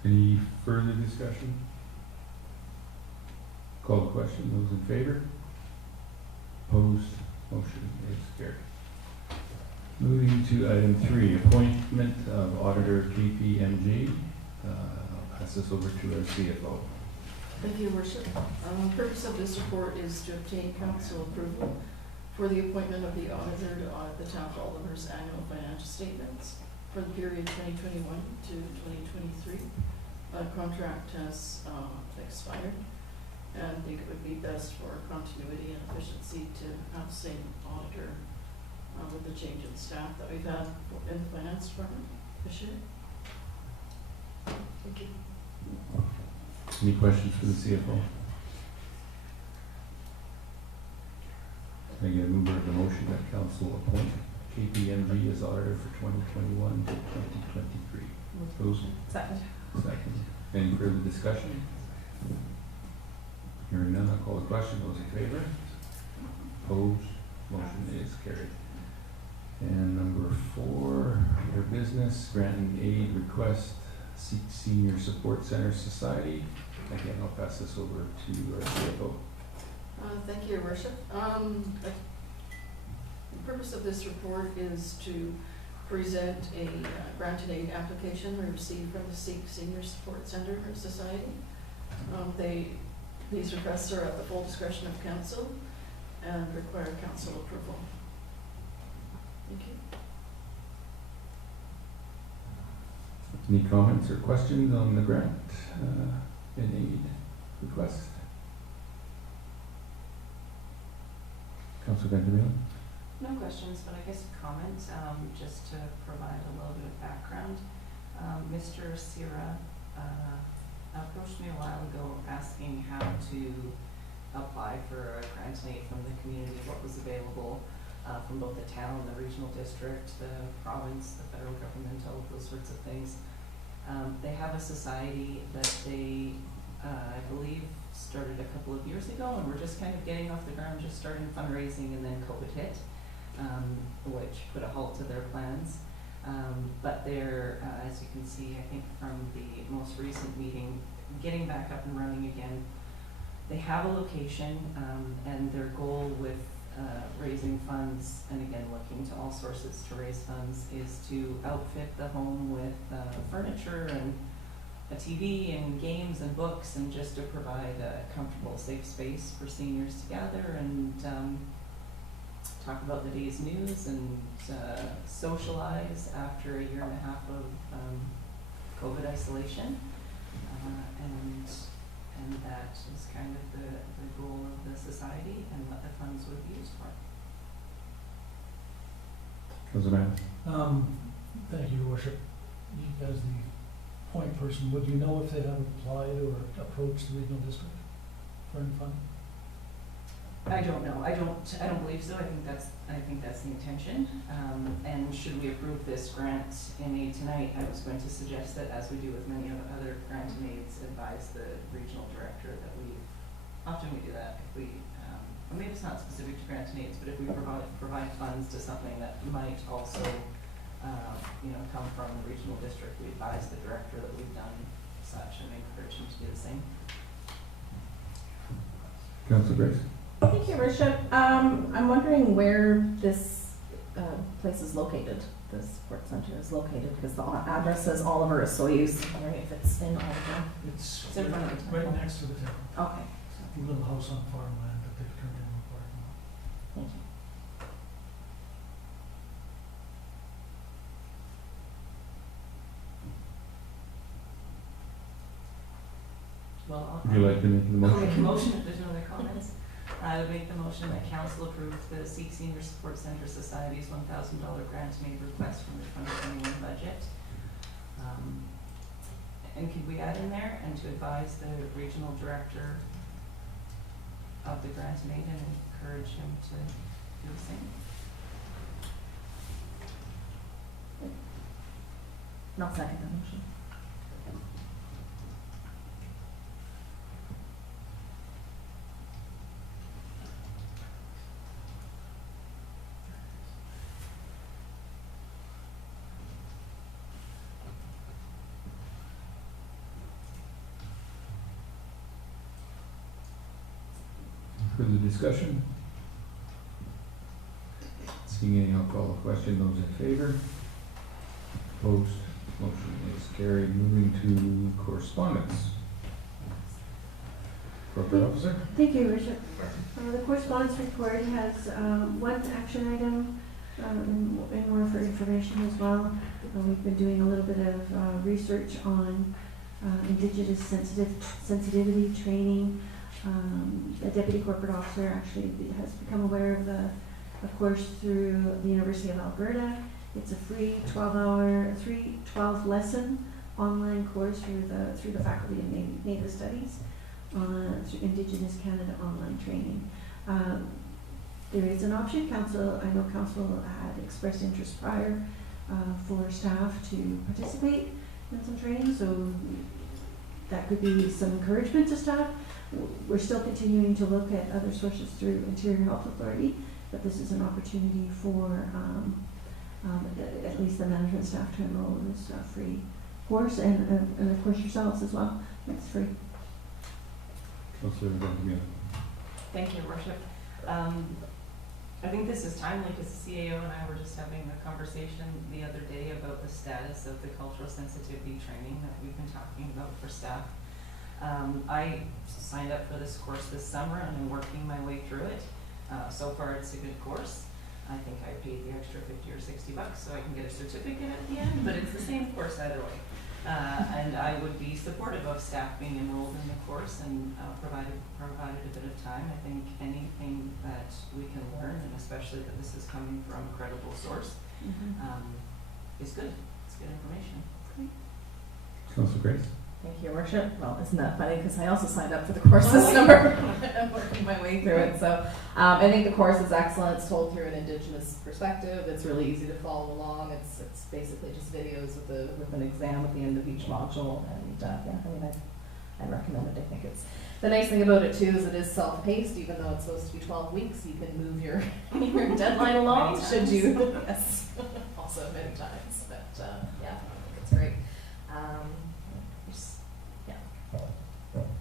Any further discussion? Call the question. Those in favor? Opposed? Motion is carried. Moving to item 3, appointment of auditor KPMG. I'll pass this over to our CFO. Thank you, Your Worship. The purpose of this report is to obtain council approval for the appointment of the auditor to audit the town of Oliver's annual financial statements for the period 2021 to 2023. Contract has expired, and I think it would be best for continuity and efficiency to have the same auditor with the change in staff that we've had in the finance department this year. Thank you. Any questions for the CFO? Can I get a mover of the motion that council appoint KPMG as auditor for 2021 to 2023? Opposed? Second. Second. Any further discussion? Hearing none, I'll call the question. Those in favor? Opposed? Motion is carried. And number 4, your business, grant and aid request, Seek Senior Support Center Society. Again, I'll pass this over to our CFO. Thank you, Your Worship. The purpose of this report is to present a grant and aid application we received from the Seek Senior Support Center Society. These requests are at the full discretion of council and require council approval. Thank you. Any comments or questions on the grant and aid request? Councilor Benjamin? No questions, but I guess a comment, just to provide a little bit of background. Mr. Sierra approached me a while ago asking how to apply for a grant and aid from the community, what was available from both the town, the regional district, the province, the federal government, all of those sorts of things. They have a society that they, I believe, started a couple of years ago, and we're just kind of getting off the ground, just starting fundraising, and then COVID hit, which put a halt to their plans. But they're, as you can see, I think from the most recent meeting, getting back up and running again. They have a location, and their goal with raising funds, and again looking to all sources to raise funds, is to outfit the home with furniture and a TV and games and books, and just to provide a comfortable, safe space for seniors to gather and talk about the day's news and socialize after a year and a half of COVID isolation. And that is kind of the goal of the society and what the funds would be used for. Councilor Mann? Thank you, Your Worship. You, as the point person, would you know if they have applied or approached the regional district for any funding? I don't know. I don't believe so. I think that's the intention. And should we approve this grant and aid tonight, I was going to suggest that, as we do with many other grant and aids, advise the regional director that often we do that. If we, maybe it's not specific to grant and aids, but if we provide funds to something that might also, come from the regional district, we advise the director that we've done such and encourage him to do the same. Councilor Grace? Thank you, Worship. I'm wondering where this place is located, this support center is located, because the address says Oliver is Soyuz. I'm wondering if it's in Oliver. It's in front of the town. right next to the town. Okay. A little house on farmland that they've turned into a parking lot. Thank you. Well, Would you like to make the motion? I'll make a motion if there's no other comments. I would make the motion that council approve the Seek Senior Support Center Society's $1,000 grant and aid request from the 2021 budget. And could we add in there, and to advise the regional director of the grant and aid and encourage him to do the same? I'll second the motion. Further discussion? Seeing any, I'll call the question. Those in favor? Opposed? Motion is carried. Moving to correspondence. Corporate Officer? Thank you, Richard. The correspondence report has one action item and more for information as well. We've been doing a little bit of research on Indigenous sensitivity training. The Deputy Corporate Officer actually has become aware of the course through the University of Alberta. It's a free 12 lesson online course through the Faculty of Native Studies through Indigenous Canada online training. There is an option. I know Council had expressed interest prior for staff to participate in some training, so that could be some encouragement to staff. We're still continuing to look at other sources through Interior Health Authority, but this is an opportunity for at least the management staff to enroll in this free course, and of course yourselves as well. It's free. Councillor Van. Thank you, Your Worship. I think this is timely because the CAO and I were just having a conversation the other day about the status of the cultural sensitivity training that we've been talking about for staff. I signed up for this course this summer and I'm working my way through it. So far it's a good course. I think I paid the extra $50 or $60 so I can get a certificate at the end, but it's the same course either way. And I would be supportive of staff being enrolled in the course and provided a bit of time. I think anything that we can learn, and especially that this is coming from a credible source, is good. It's good information. Councillor Grace? Thank you, Your Worship. Well, isn't that funny? Because I also signed up for the course this summer. I'm working my way through it. So I think the course is excellent. It's told through an Indigenous perspective. It's really easy to follow along. It's basically just videos with an exam at the end of each module. And yeah, I mean, I recommend it. I think it's the nice thing about it too is it is self-paced. Even though it's supposed to be 12 weeks, you can move your deadline along. Should you? Yes, also many times. But yeah, I think it's great.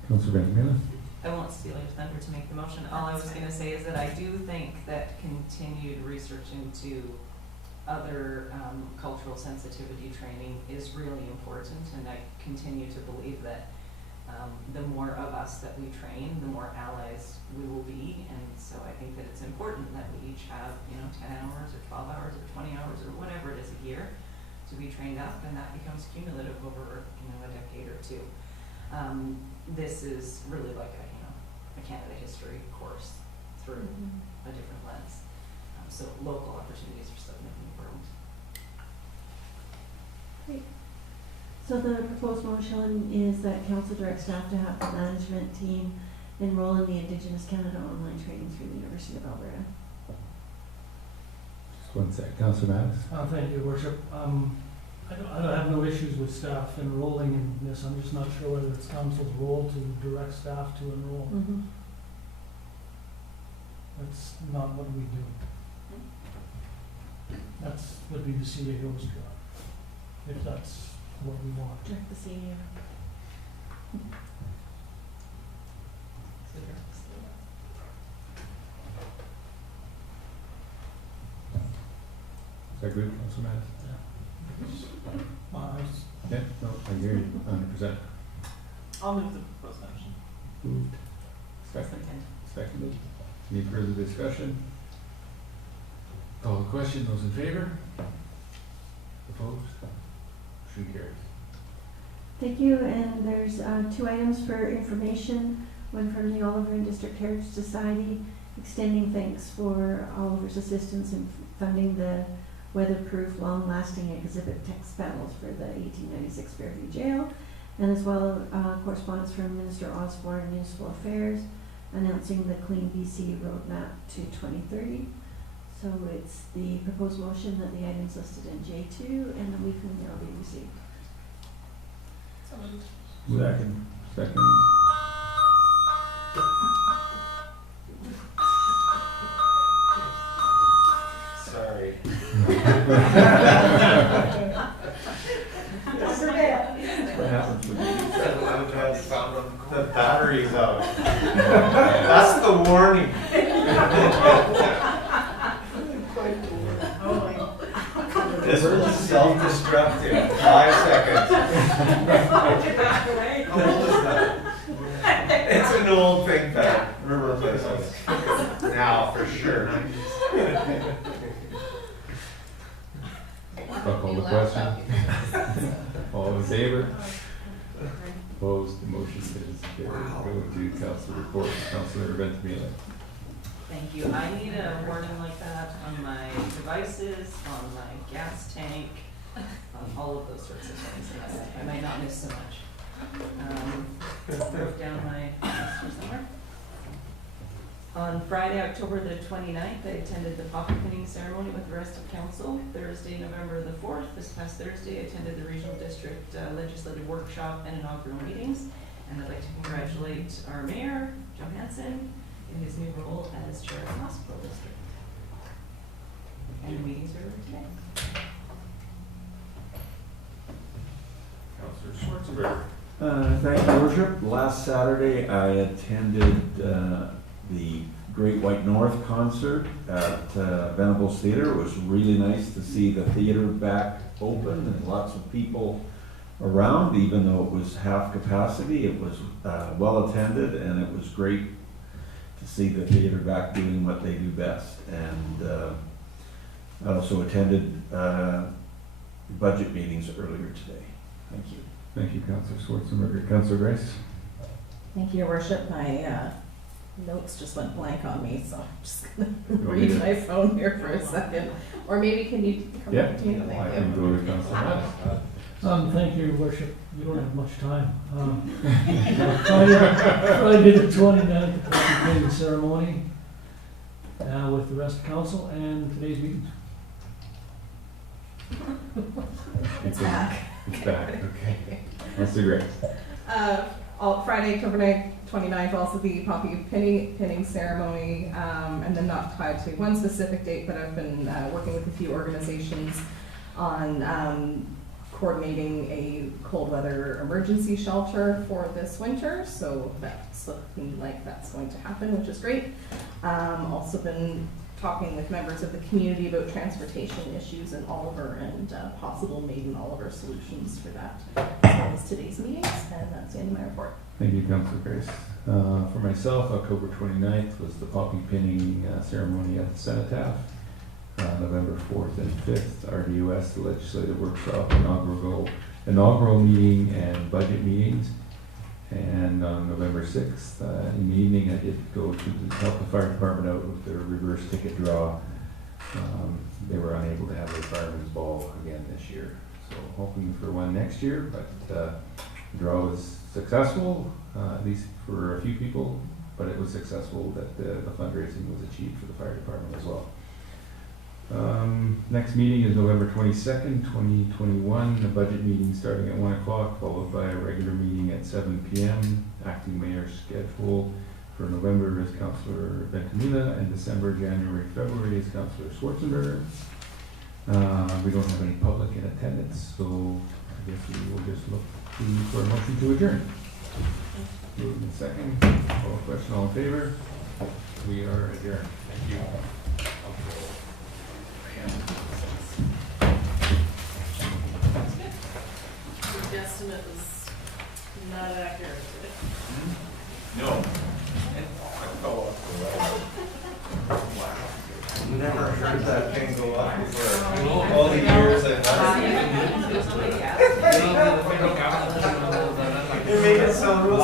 Councillor Van. I won't steal your thunder to make the motion. All I was going to say is that I do think that continued research into other cultural sensitivity training is really important, and I continue to believe that the more of us that we train, the more allies we will be, and so I think that it's important that we each have 10 hours or 12 hours or 20 hours or whatever it is a year to be trained up, and that becomes cumulative over a decade or two. This is really like a Canada history course through a different lens. So local opportunities are still going to be important. Great. So the proposed motion is that Council directs staff to have the management team enroll in the Indigenous Canada online training through the University of Alberta. Just one sec. Councillor Maddox? Thank you, Your Worship. I have no issues with staff enrolling in this. I'm just not sure whether it's Council's role to direct staff to enroll. That's not what we do. That's would be the CAO's job, if that's what we want. Direct the CAO. Is that good, Councillor Maddox? Yeah, no, I hear you 100%. I'll move the proposed motion. Moved. Seconded. Any further discussion? Call the question. Those in favor? Opposed? Motion carries. Thank you, and there's 2 items for information. One from the Oliver and District Heritage Society, extending thanks for Oliver's assistance in funding the weatherproof, long-lasting exhibit text panels for the 1896 Fairview Jail, and as well correspondence from Minister Osborne, Municipal Affairs, announcing the Clean BC roadmap to 2030. So it's the proposed motion that the items listed in J2 and the week when they'll be received. So moved. Second. Sorry. What happens when you The battery's out. That's the warning. This was self-destructive. 5 seconds. How old is that? It's an old thing, Pat. Remember replace now for sure. I'll call the question. All in favor? Opposed, the motion is carried. Go to council report, Councilor Ventimiglia. Thank you. I need a warning like that on my devices, on my gas tank, on all of those sorts of things. I might not miss so much. Wrote down my answer somewhere. On Friday, October the 29th, I attended the poppy pinning ceremony with the rest of council. Thursday, November the 4th, this past Thursday, I attended the regional district legislative workshop and inaugural meetings. And I'd like to congratulate our mayor, Joe Hansen, in his new role as chair of the hospital district. And the meetings are over today. Councilor Schwarzenberg. Thank you, Your Worship. Last Saturday, I attended the Great White North concert at Venables Theatre. It was really nice to see the theatre back open and lots of people around, even though it was half capacity. It was well attended, and it was great to see the theatre back doing what they do best. And I also attended budget meetings earlier today. Thank you. Thank you, Councilor Schwarzenberg. Councilor Grace. Thank you, Your Worship. My notes just went blank on me, so I'm just gonna want me read to- my phone here for a second. Or maybe can you come Yeah, back to me? I Thank can you. go to Councilor Mattis. Thank you, Your Worship. You don't have much time. Friday the 29th, the poppy pinning ceremony with the rest of council and today's meeting. It's back. It's back, okay. Councilor Grace. Friday, October 29th, also the poppy pinning ceremony, and then not tied to one specific date, but I've been working with a few organizations on coordinating a cold weather emergency shelter for this winter, so that's looking like that's going to happen, which is great. Also been talking with members of the community about transportation issues in Oliver and possible made in Oliver solutions for that, as well as today's meetings, and that's the end of my report. Thank you, Councilor Grace. For myself, October 29th was the poppy pinning ceremony at the Cenotaph. November 4th and 5th, RDUS, the legislative workshop, inaugural meeting and budget meetings. And on November 6th, in the evening, I did go to help the fire department out with their reverse ticket draw. They were unable to have their fireman's ball again this year. So hoping for one next year, but the draw was successful, at least for a few people, but it was successful that the fundraising was achieved for the fire department as well. Next meeting is November 22nd, 2021, the budget meeting starting at 1 o'clock, followed by a regular meeting at 7 p.m. Acting mayor's schedule for November is Councilor Ventimiglia, and December, January, February is Councilor Schwarzenberg. We don't have any public in attendance, so I guess we will just look for a motion to adjourn. Moving in second. Call question, all in favor? We are adjourned. Thank you. Your guesstimate was not accurate. No. Never heard that thing go up before. All the years I've had it. It made it sound real